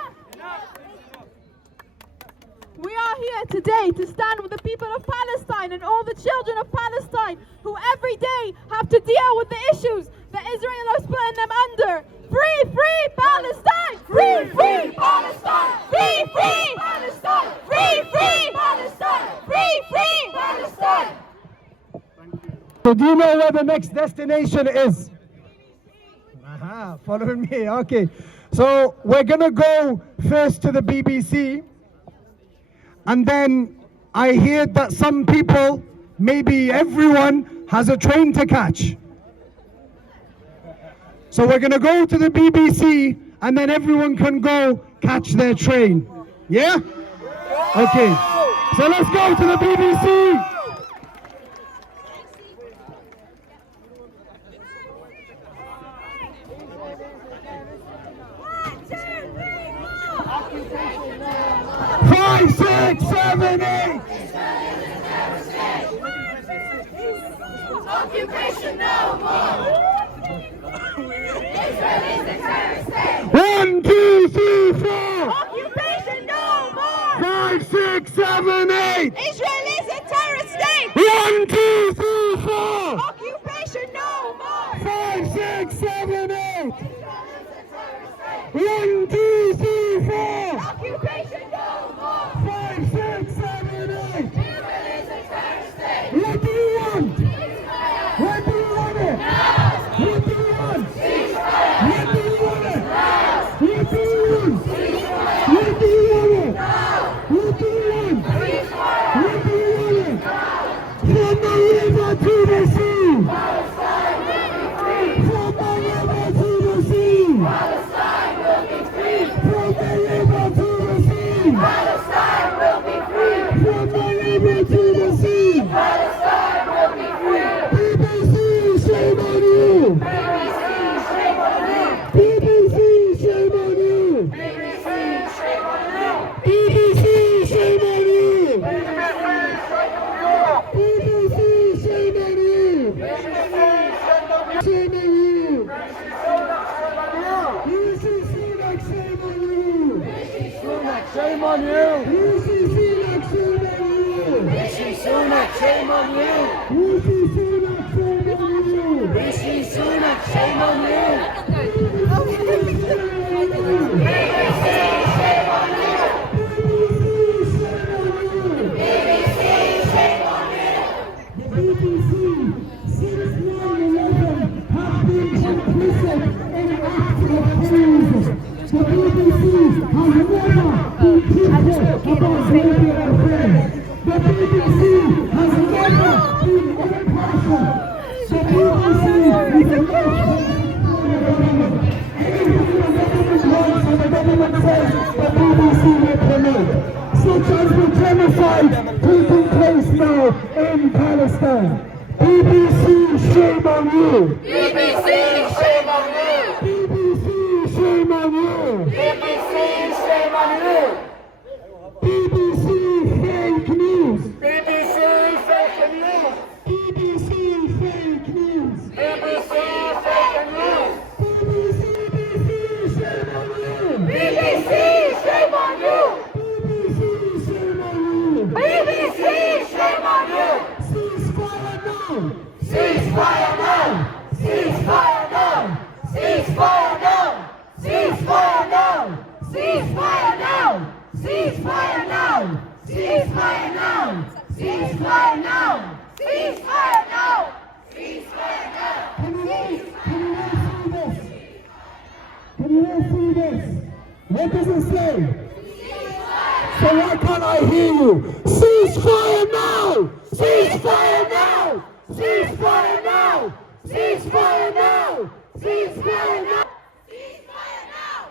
We are here today to stand with the people of Palestine and all the children of Palestine who every day have to deal with the issues that Israel has put them under. Free, free Palestine! Free, free Palestine! Free, free Palestine! Free, free Palestine! Free, free Palestine! So do you know where the next destination is? Aha, following me, okay. So we're gonna go first to the BBC, and then I hear that some people, maybe everyone, has a train to catch. So we're gonna go to the BBC and then everyone can go catch their train. Yeah? Okay. So let's go to the BBC. Five, six, seven, eight. Occupation no more. Israel is a terrorist state. 1, 2, 3, 4. Occupation no more. 5, 6, 7, 8. Israel is a terrorist state. 1, 2, 3, 4. Occupation no more. 5, 6, 7, 8. 1, 2, 3, 4. Occupation no more. 5, 6, 7, 8. Israel is a terrorist state. What do you want? What do you want it? What do you want? What do you want it? What do you want? What do you want it? What do you want? What do you want it? From the river to the sea. Palestine will be free. From the river to the sea. Palestine will be free. From the river to the sea. Palestine will be free. From the river to the sea. Palestine will be free. BBC, shame on you. BBC, shame on you. BBC, shame on you. BBC, shame on you. BBC, shame on you. BBC, shame on you. BBC, shame on you. Shame on you. Rishi Sunak, shame on you. Shame on you. Rishi Sunak, shame on you. Rishi Sunak, shame on you. Rishi Sunak, shame on you. Rishi Sunak, shame on you. complicit in acts of terrorism. The BBC has never been critical about Libyan affairs. The BBC has never been impartial. The BBC is a anything the government wants and the government says the BBC will promote, such as the genocide taking place now in Palestine. BBC, shame on you! BBC, shame on you! BBC, shame on you! BBC, shame on you! BBC, fake news! BBC, fake news! BBC, fake news! BBC, fake news! BBC, shame on you! BBC, shame on you! BBC, shame on you! BBC, shame on you! Ceasefire now! Ceasefire now! Ceasefire now! Ceasefire now! Ceasefire now! Ceasefire now! Ceasefire now! Ceasefire now! Ceasefire now! Ceasefire now! Can you all see this? What does it say? So why can't I hear you? Ceasefire now! Ceasefire now! Ceasefire now! Ceasefire now! Ceasefire now!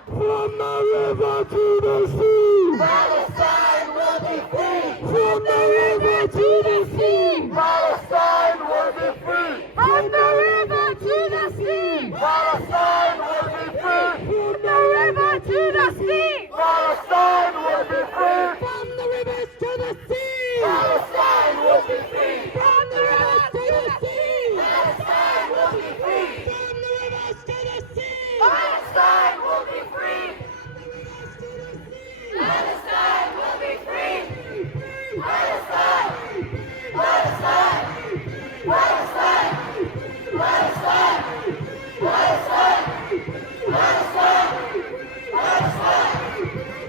From the river to the sea! Palestine will be free! From the river to the sea! Palestine will be free! From the river to the sea! Palestine will be free! From the river to the sea! Palestine will be free! From the rivers to the sea! Palestine will be free! From the rivers to the sea! Palestine will be free! From the rivers to the sea! Palestine will be free! Palestine will be free! Palestine! Palestine! Palestine! Palestine! Palestine! Palestine! Palestine!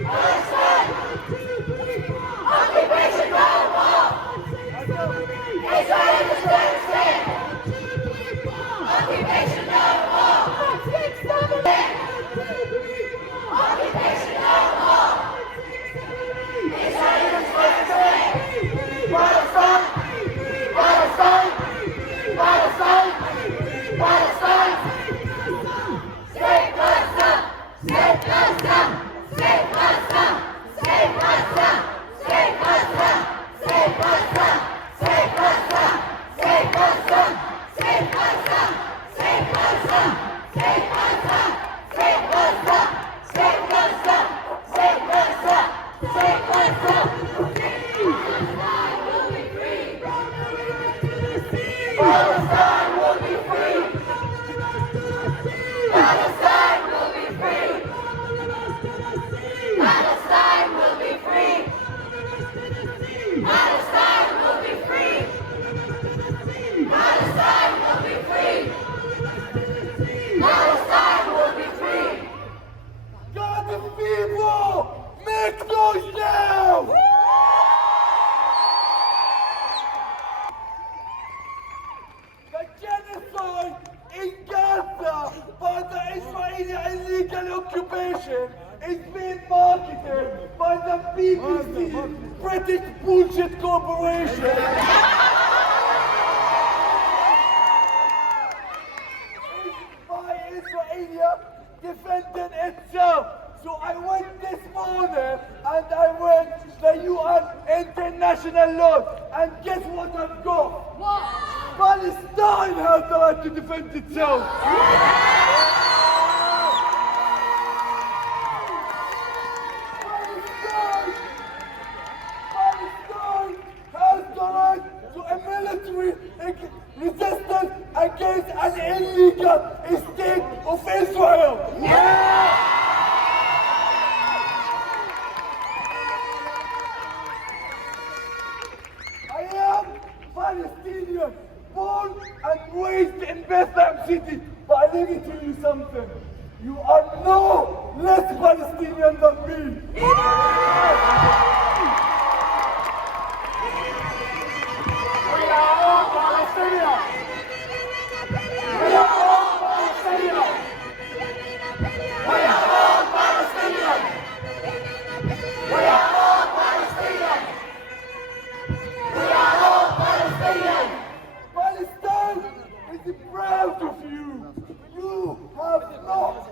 Palestine! Occupation no more! Israel is devastated! Occupation no more! Occupation no more! Israel is devastated! Palestine! Palestine! Palestine! Palestine! Save Gaza! Save Gaza! Save Gaza! Save Gaza! Save Gaza! Save Gaza! Save Gaza! Save Gaza! Save Gaza! Save Gaza! Save Gaza! Save Gaza! Save Gaza! Save Gaza! Save Gaza! Palestine will be free! Palestine will be free! Palestine will be free! Palestine will be free! Palestine will be free! Palestine will be free! Cardiff people, make noise now! The genocide in Gaza by the Israeli illegal occupation is being marketed by the BBC British bullshit corporation. By Israel defending itself. So I went this morning and I read the UN international law, and guess what I've got? What? Palestine has the right to defend itself. Palestine has the right to a military resistance against an illegal state of Israel. I am Palestinian, born and raised in Bethlehem City. But let me tell you something. You are no less Palestinian than me. We are all Palestinians. We are all Palestinians. lot of you, you have not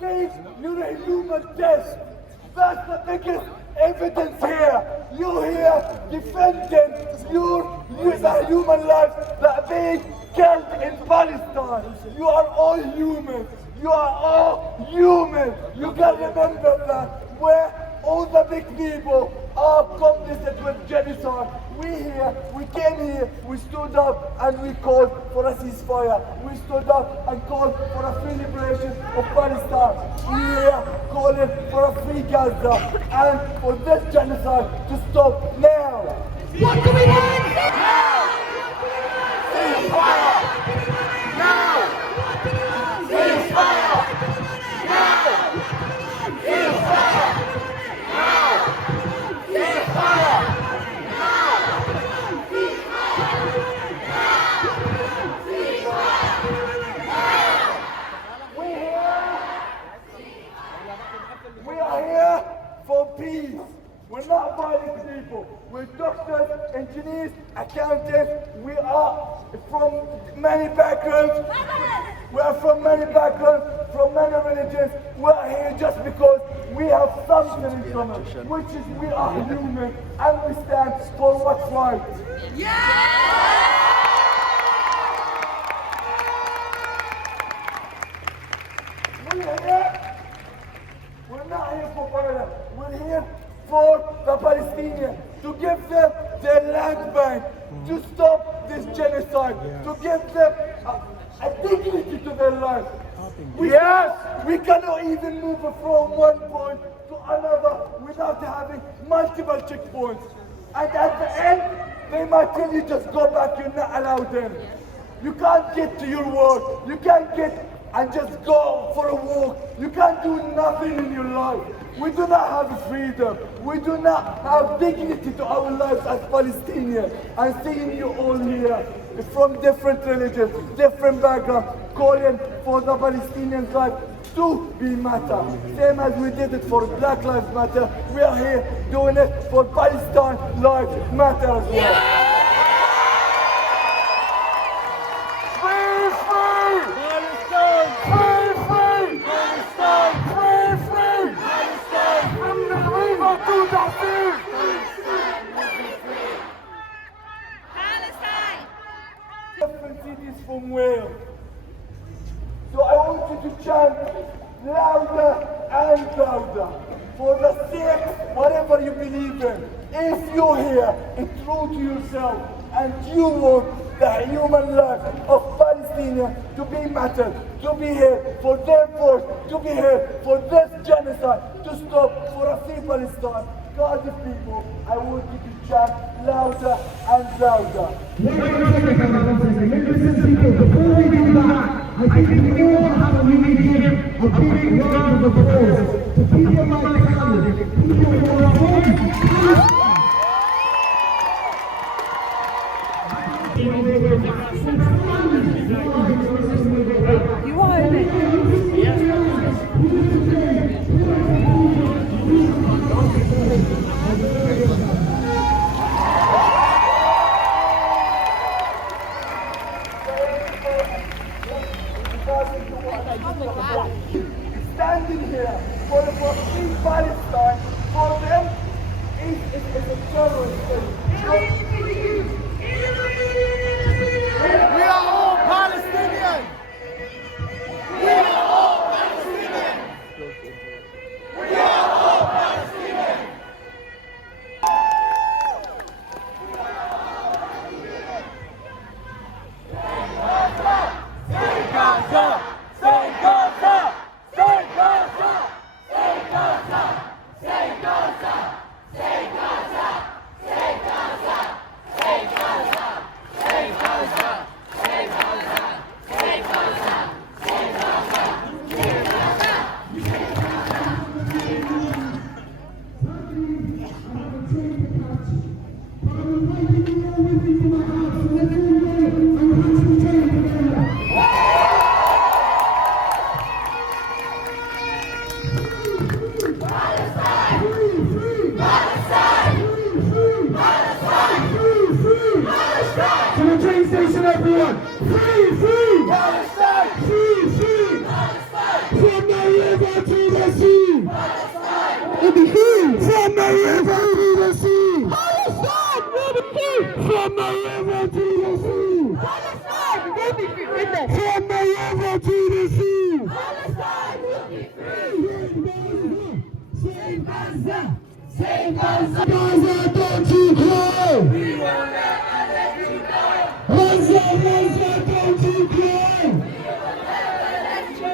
faced your human test. That's the biggest evidence here. You here defending your human lives that being killed in Palestine. You are all human. You are all human. You can remember that. Where all the big people are complicit with genocide. We came here, we stood up and we called for a ceasefire. We stood up and called for a free liberation of Palestine. We are calling for a free Gaza and for this genocide to stop now. What do we want? Now! Ceasefire! Now! Ceasefire! Now! Ceasefire! Now! Ceasefire! We are here for peace. We're not violent people. We're doctors, engineers, accountants. We are from many backgrounds. We are from many backgrounds, from many religions. We are here just because we have something in common, which is we are human and we stand for what's right. We're not here for violence. We're here for the Palestinians, to give them their land back, to stop this genocide, to give them a dignity to their life. We cannot even move from one point to another without having multiple checkpoints. And at the end, they might tell you just go back, you're not allowed in. You can't get to your work, you can't get and just go for a walk. You can't do nothing in your life. We do not have freedom. We do not have dignity to our lives as Palestinians. And seeing you all here from different religions, different backgrounds, calling for the Palestinian life to be matter. Same as we did it for Black Lives Matter, we are here doing it for Palestine Lives Matter as well. Different cities from Wales. So I want you to chant louder and louder for the sake whatever you believe in. If you're here and true to yourself and you want the human life of Palestinians to be mattered, to be here for their voice, to be here for this genocide, to stop for a free Palestine. Cardiff people, I want you to chant louder and louder. Listen, people, before we do that, I think we all have a give a big round of applause to people like Cardiff, people who are home. You are in it. Standing here for free Palestine, for them, is a terrorist thing. We are all Palestinians! We are all Palestinians! We are all Palestinians! Say Gaza! Say Gaza! Say Gaza! Say Gaza! Say Gaza! Say Gaza! Say Gaza! Say Gaza! From the river to the sea. Palestine will be free. Save Gaza. Save Gaza. Gaza, don't you cry. We will never let you go. Gaza, Gaza, don't you cry. We will never let you go.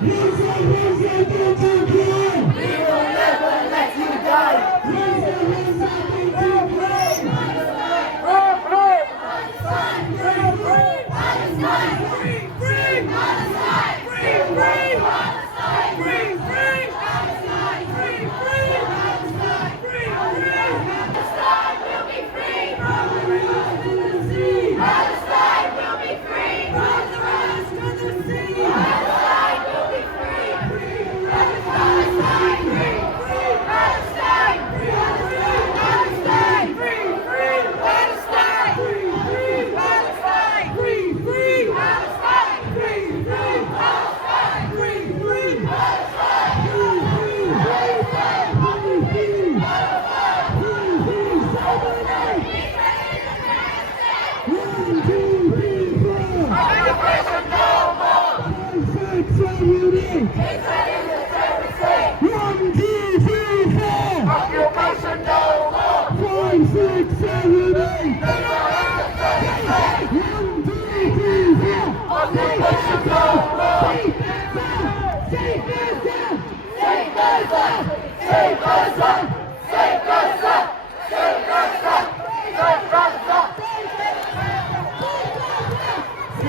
Gaza, Gaza, don't you cry. We will never let you die. Gaza, Gaza, don't you cry. Palestine, free, free. Palestine, free, free. Palestine, free, free. Palestine, free, free. Palestine, free, free. Palestine, free, free. Palestine will be free from the river to the sea. Palestine will be free from the river to the sea. Palestine will be free. Palestine, free, free. Palestine, free, free. Palestine, free, free. Palestine, free, free. Palestine, free, free. Palestine, free, free. Palestine, free, free. Palestine, Occupation no more! Israel is a terrorist state! 1, 2, 3, 4. Occupation no more! 5, 6, 7, 8. Israel is a terrorist state! 1, 2, 3, 4. Occupation no more! Save Gaza! Save Gaza! Save Gaza! Save Gaza! Save Gaza! Save Gaza! Save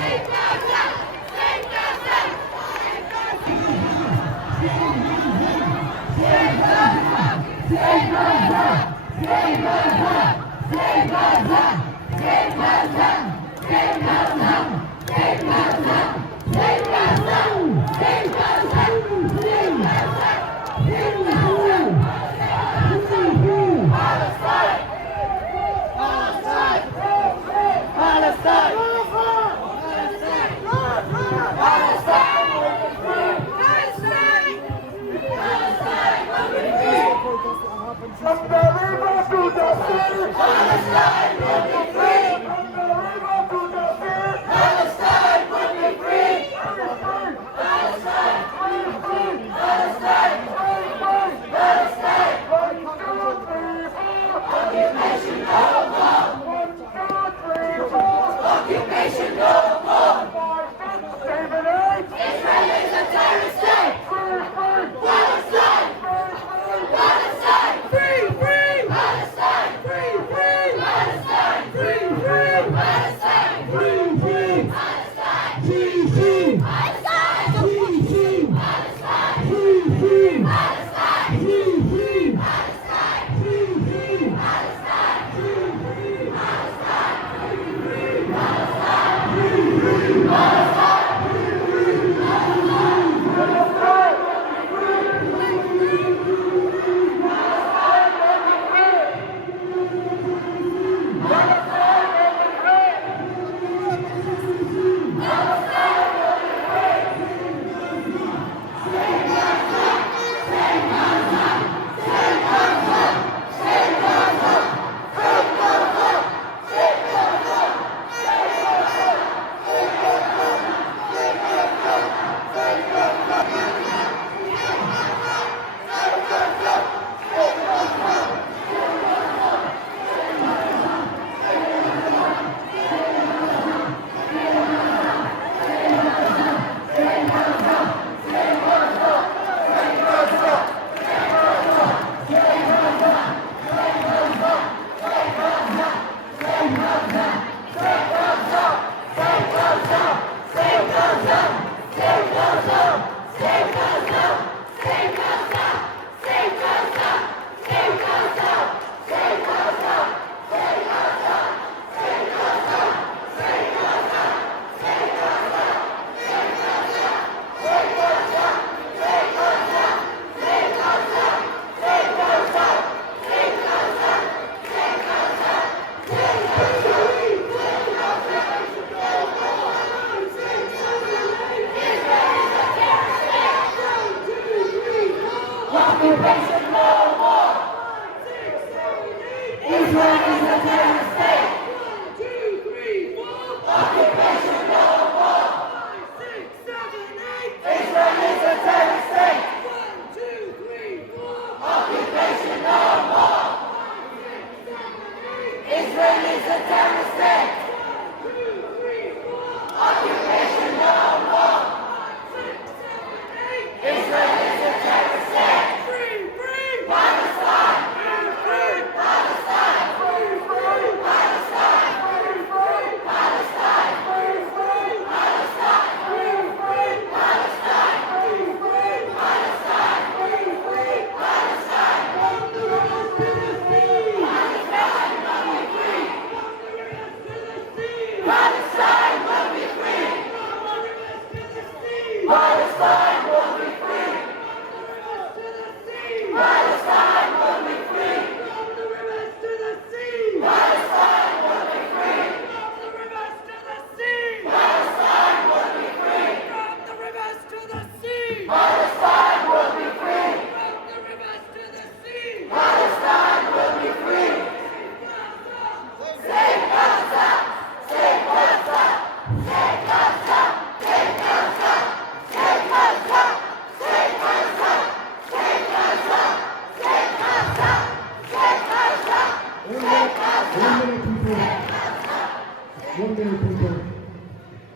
Gaza! Save Gaza! Save Gaza! Save Gaza! Save Gaza! Save Gaza! Save Gaza! Save Gaza! Save Gaza! Save Gaza! Save Gaza! Save Gaza! Save Gaza! Palestine! Palestine! Palestine! Palestine! Palestine! Palestine will be free! From the river to the sea. Palestine will be free! From the river to the sea. Palestine will be free! Palestine! Palestine! Palestine! Occupation no more! Occupation no more! Israel is a terrorist state! Palestine! Palestine! Free, free! Palestine! Free, free! Palestine! Free, free! Palestine! Free, free! Palestine! Free, free. Palestine! Free, free. Palestine! Free, free. Palestine! Free, free. Palestine! Free, free. Palestine!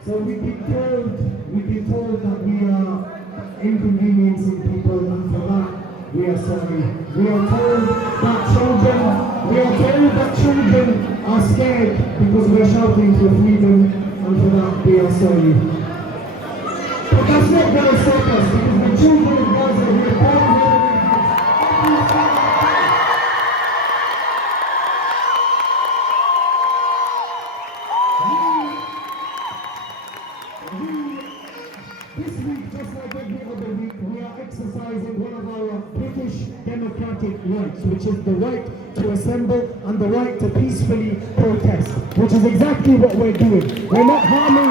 So we've been told that we are inconveniencing people, and for that we are sorry. We are told that children are scared because we're shouting for freedom, and for that we are sorry. But that's not going to stop us, because the children of Gaza will born This week, just like every other week, we are exercising one of our British democratic rights, which is the right to assemble and the right to peacefully protest, which is exactly what we're doing. We're not harming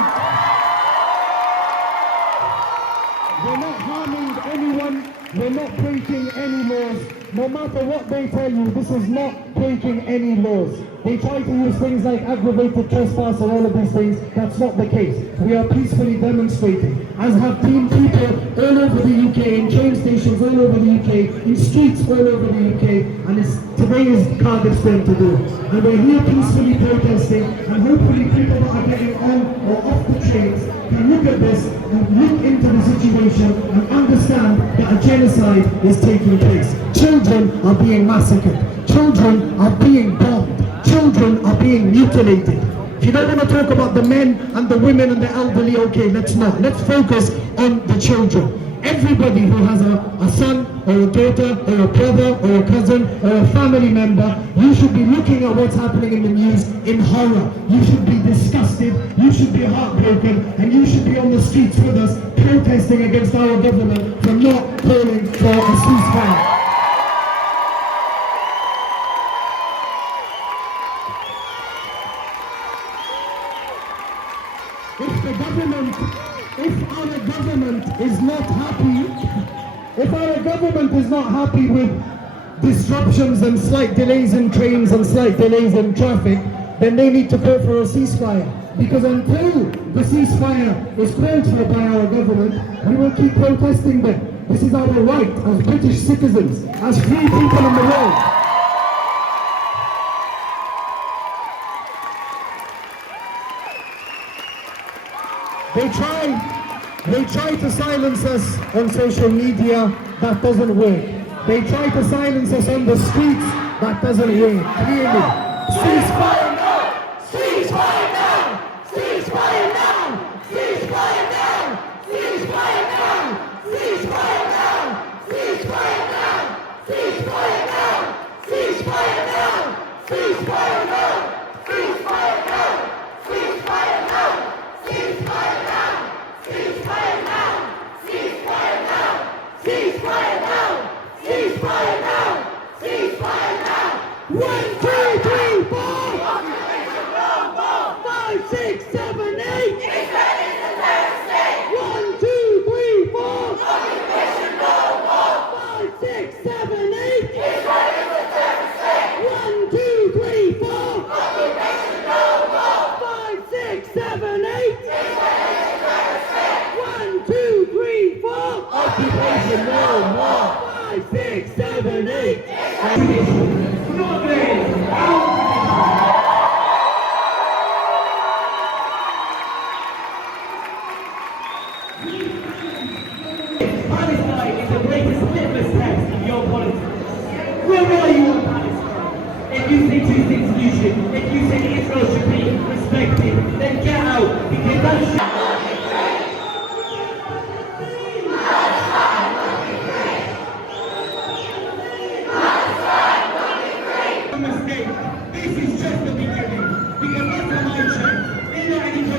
anyone, we're not breaking any laws. No matter what they tell you, this is not breaking any laws. They try to use things like aggravated trespass and all of these things. That's not the case. We are peacefully demonstrating, as have been people all over the UK, in train stations all over the UK, in streets all over the UK, and today is Cardiff's turn to do it. And we're here peacefully protesting, and hopefully people that are getting on or off the trains can look at this and look into the situation and understand that a genocide is taking place. Children are being massacred. Children are being bombed. Children are being mutilated. If you don't want to talk about the men and the women and the elderly, okay, let's not. Let's focus on the children. Everybody who has a son or a daughter or a brother or a cousin or a family member, you should be looking at what's happening in the news in horror. You should be disgusted, you should be heartbroken, and you should be on the streets with us protesting against our government for not calling for a ceasefire. If our government is not happy with disruptions and slight delays in trains and slight delays in traffic, then they need to call for a ceasefire. Because until the ceasefire is called for by our government, we will keep protesting them. This is our right as British citizens, as free people in the world. They try to silence us on social media. That doesn't work. They try to silence us on the streets. That doesn't work. Clearly. Ceasefire now! Ceasefire now! Ceasefire now! Ceasefire now! Ceasefire now! Ceasefire now! Ceasefire now! Ceasefire now! Ceasefire now! Ceasefire now! Ceasefire now! Ceasefire now! Ceasefire now! Ceasefire now! Ceasefire now! Ceasefire now! Ceasefire now! Ceasefire now! 1, 2, 3, 4! Occupation no more! 5, 6, 7, 8! Israel is a terror state! 1, 2, 3, 4! Occupation no more! 5, 6, 7, 8! Israel is a terror state! 1, 2, 3, 4! Occupation no more! 5, 6, 7, 8! Israel is a terror state! 1, 2, 3, 4! Occupation no more! 5, 6, 7, 8! Palestine is the greatest litmus test of your politics. Where are you on Palestine? If you think two-state solution, if you say Israel should be respected, then get out, because that's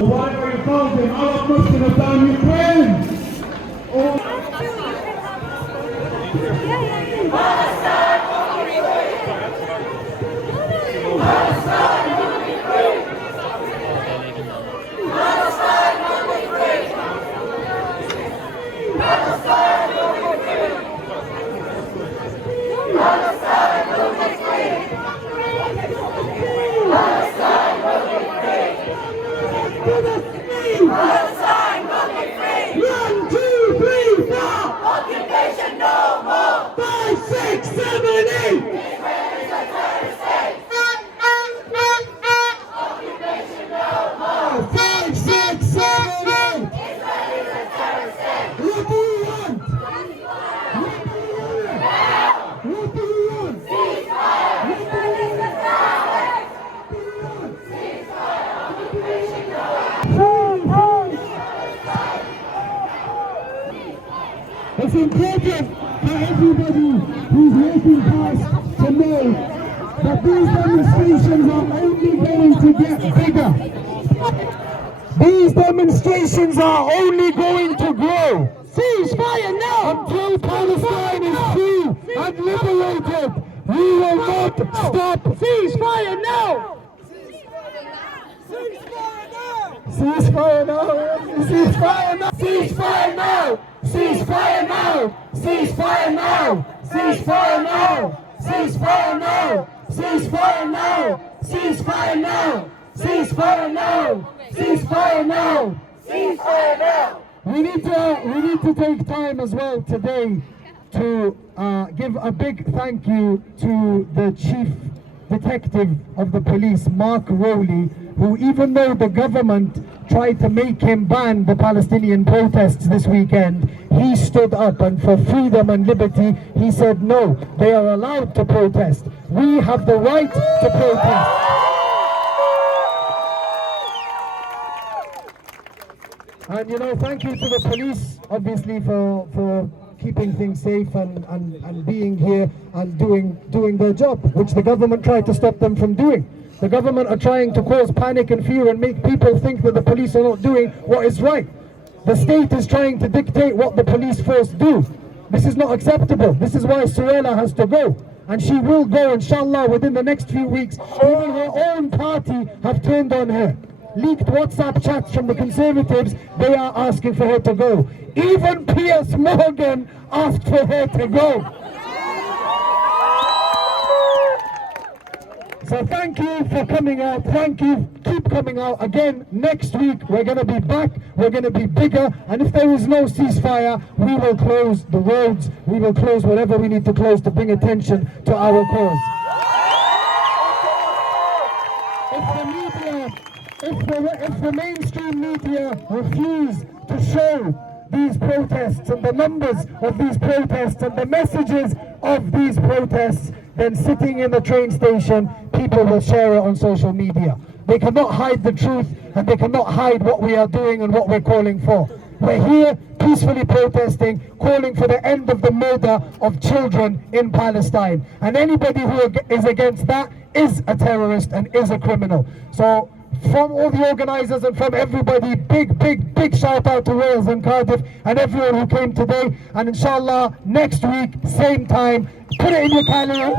why are you calling our Muslim down Ukraine? It's important for everybody who's walking past to know that these demonstrations are only going to get bigger. These demonstrations are only going to grow. Ceasefire now! Until Palestine is free and liberated, we will not stop. Ceasefire now! Ceasefire now! Ceasefire now! Ceasefire now! Ceasefire now! Ceasefire now! Ceasefire now! Ceasefire now! Ceasefire now! Ceasefire now! Ceasefire now! Ceasefire now! Ceasefire now! We need to take time as well today to give a big thank you to the chief detective of the police, Mark Rowley, who, even though the government tried to make him ban the Palestinian protests this weekend, he stood up, and for freedom and liberty, he said no, they are allowed to protest. We have the right to protest. And you know, thank you to the police, obviously, for keeping things safe and being here and doing their job, which the government tried to stop them from doing. The government are trying to cause panic and fear and make people think that the police are not doing what is right. The state is trying to dictate what the police force do. This is not acceptable. This is why Suella has to go. And she will go, inshallah, within the next few weeks. Even her own party have turned on her. Leaked WhatsApp chats from the Conservatives, they are asking for her to go. Even Piers Morgan asked for her to go. So thank you for coming out. Thank you. Keep coming out. Again, next week we're going to be back. We're going to be bigger. And if there is no ceasefire, we will close the roads. We will close whatever we need to close to bring attention to our cause. If the mainstream media refuse to show these protests and the numbers of these protests and the messages of these protests, then sitting in the train station, people will share it on social media. They cannot hide the truth, and they cannot hide what we are doing and what we're calling for. We're here peacefully protesting, calling for the end of the murder of children in Palestine. And anybody who is against that is a terrorist and is a criminal. So from all the organizers and from everybody, big shout out to Wales and Cardiff and everyone who came today. And inshallah, next week, same time, put it in your calendar.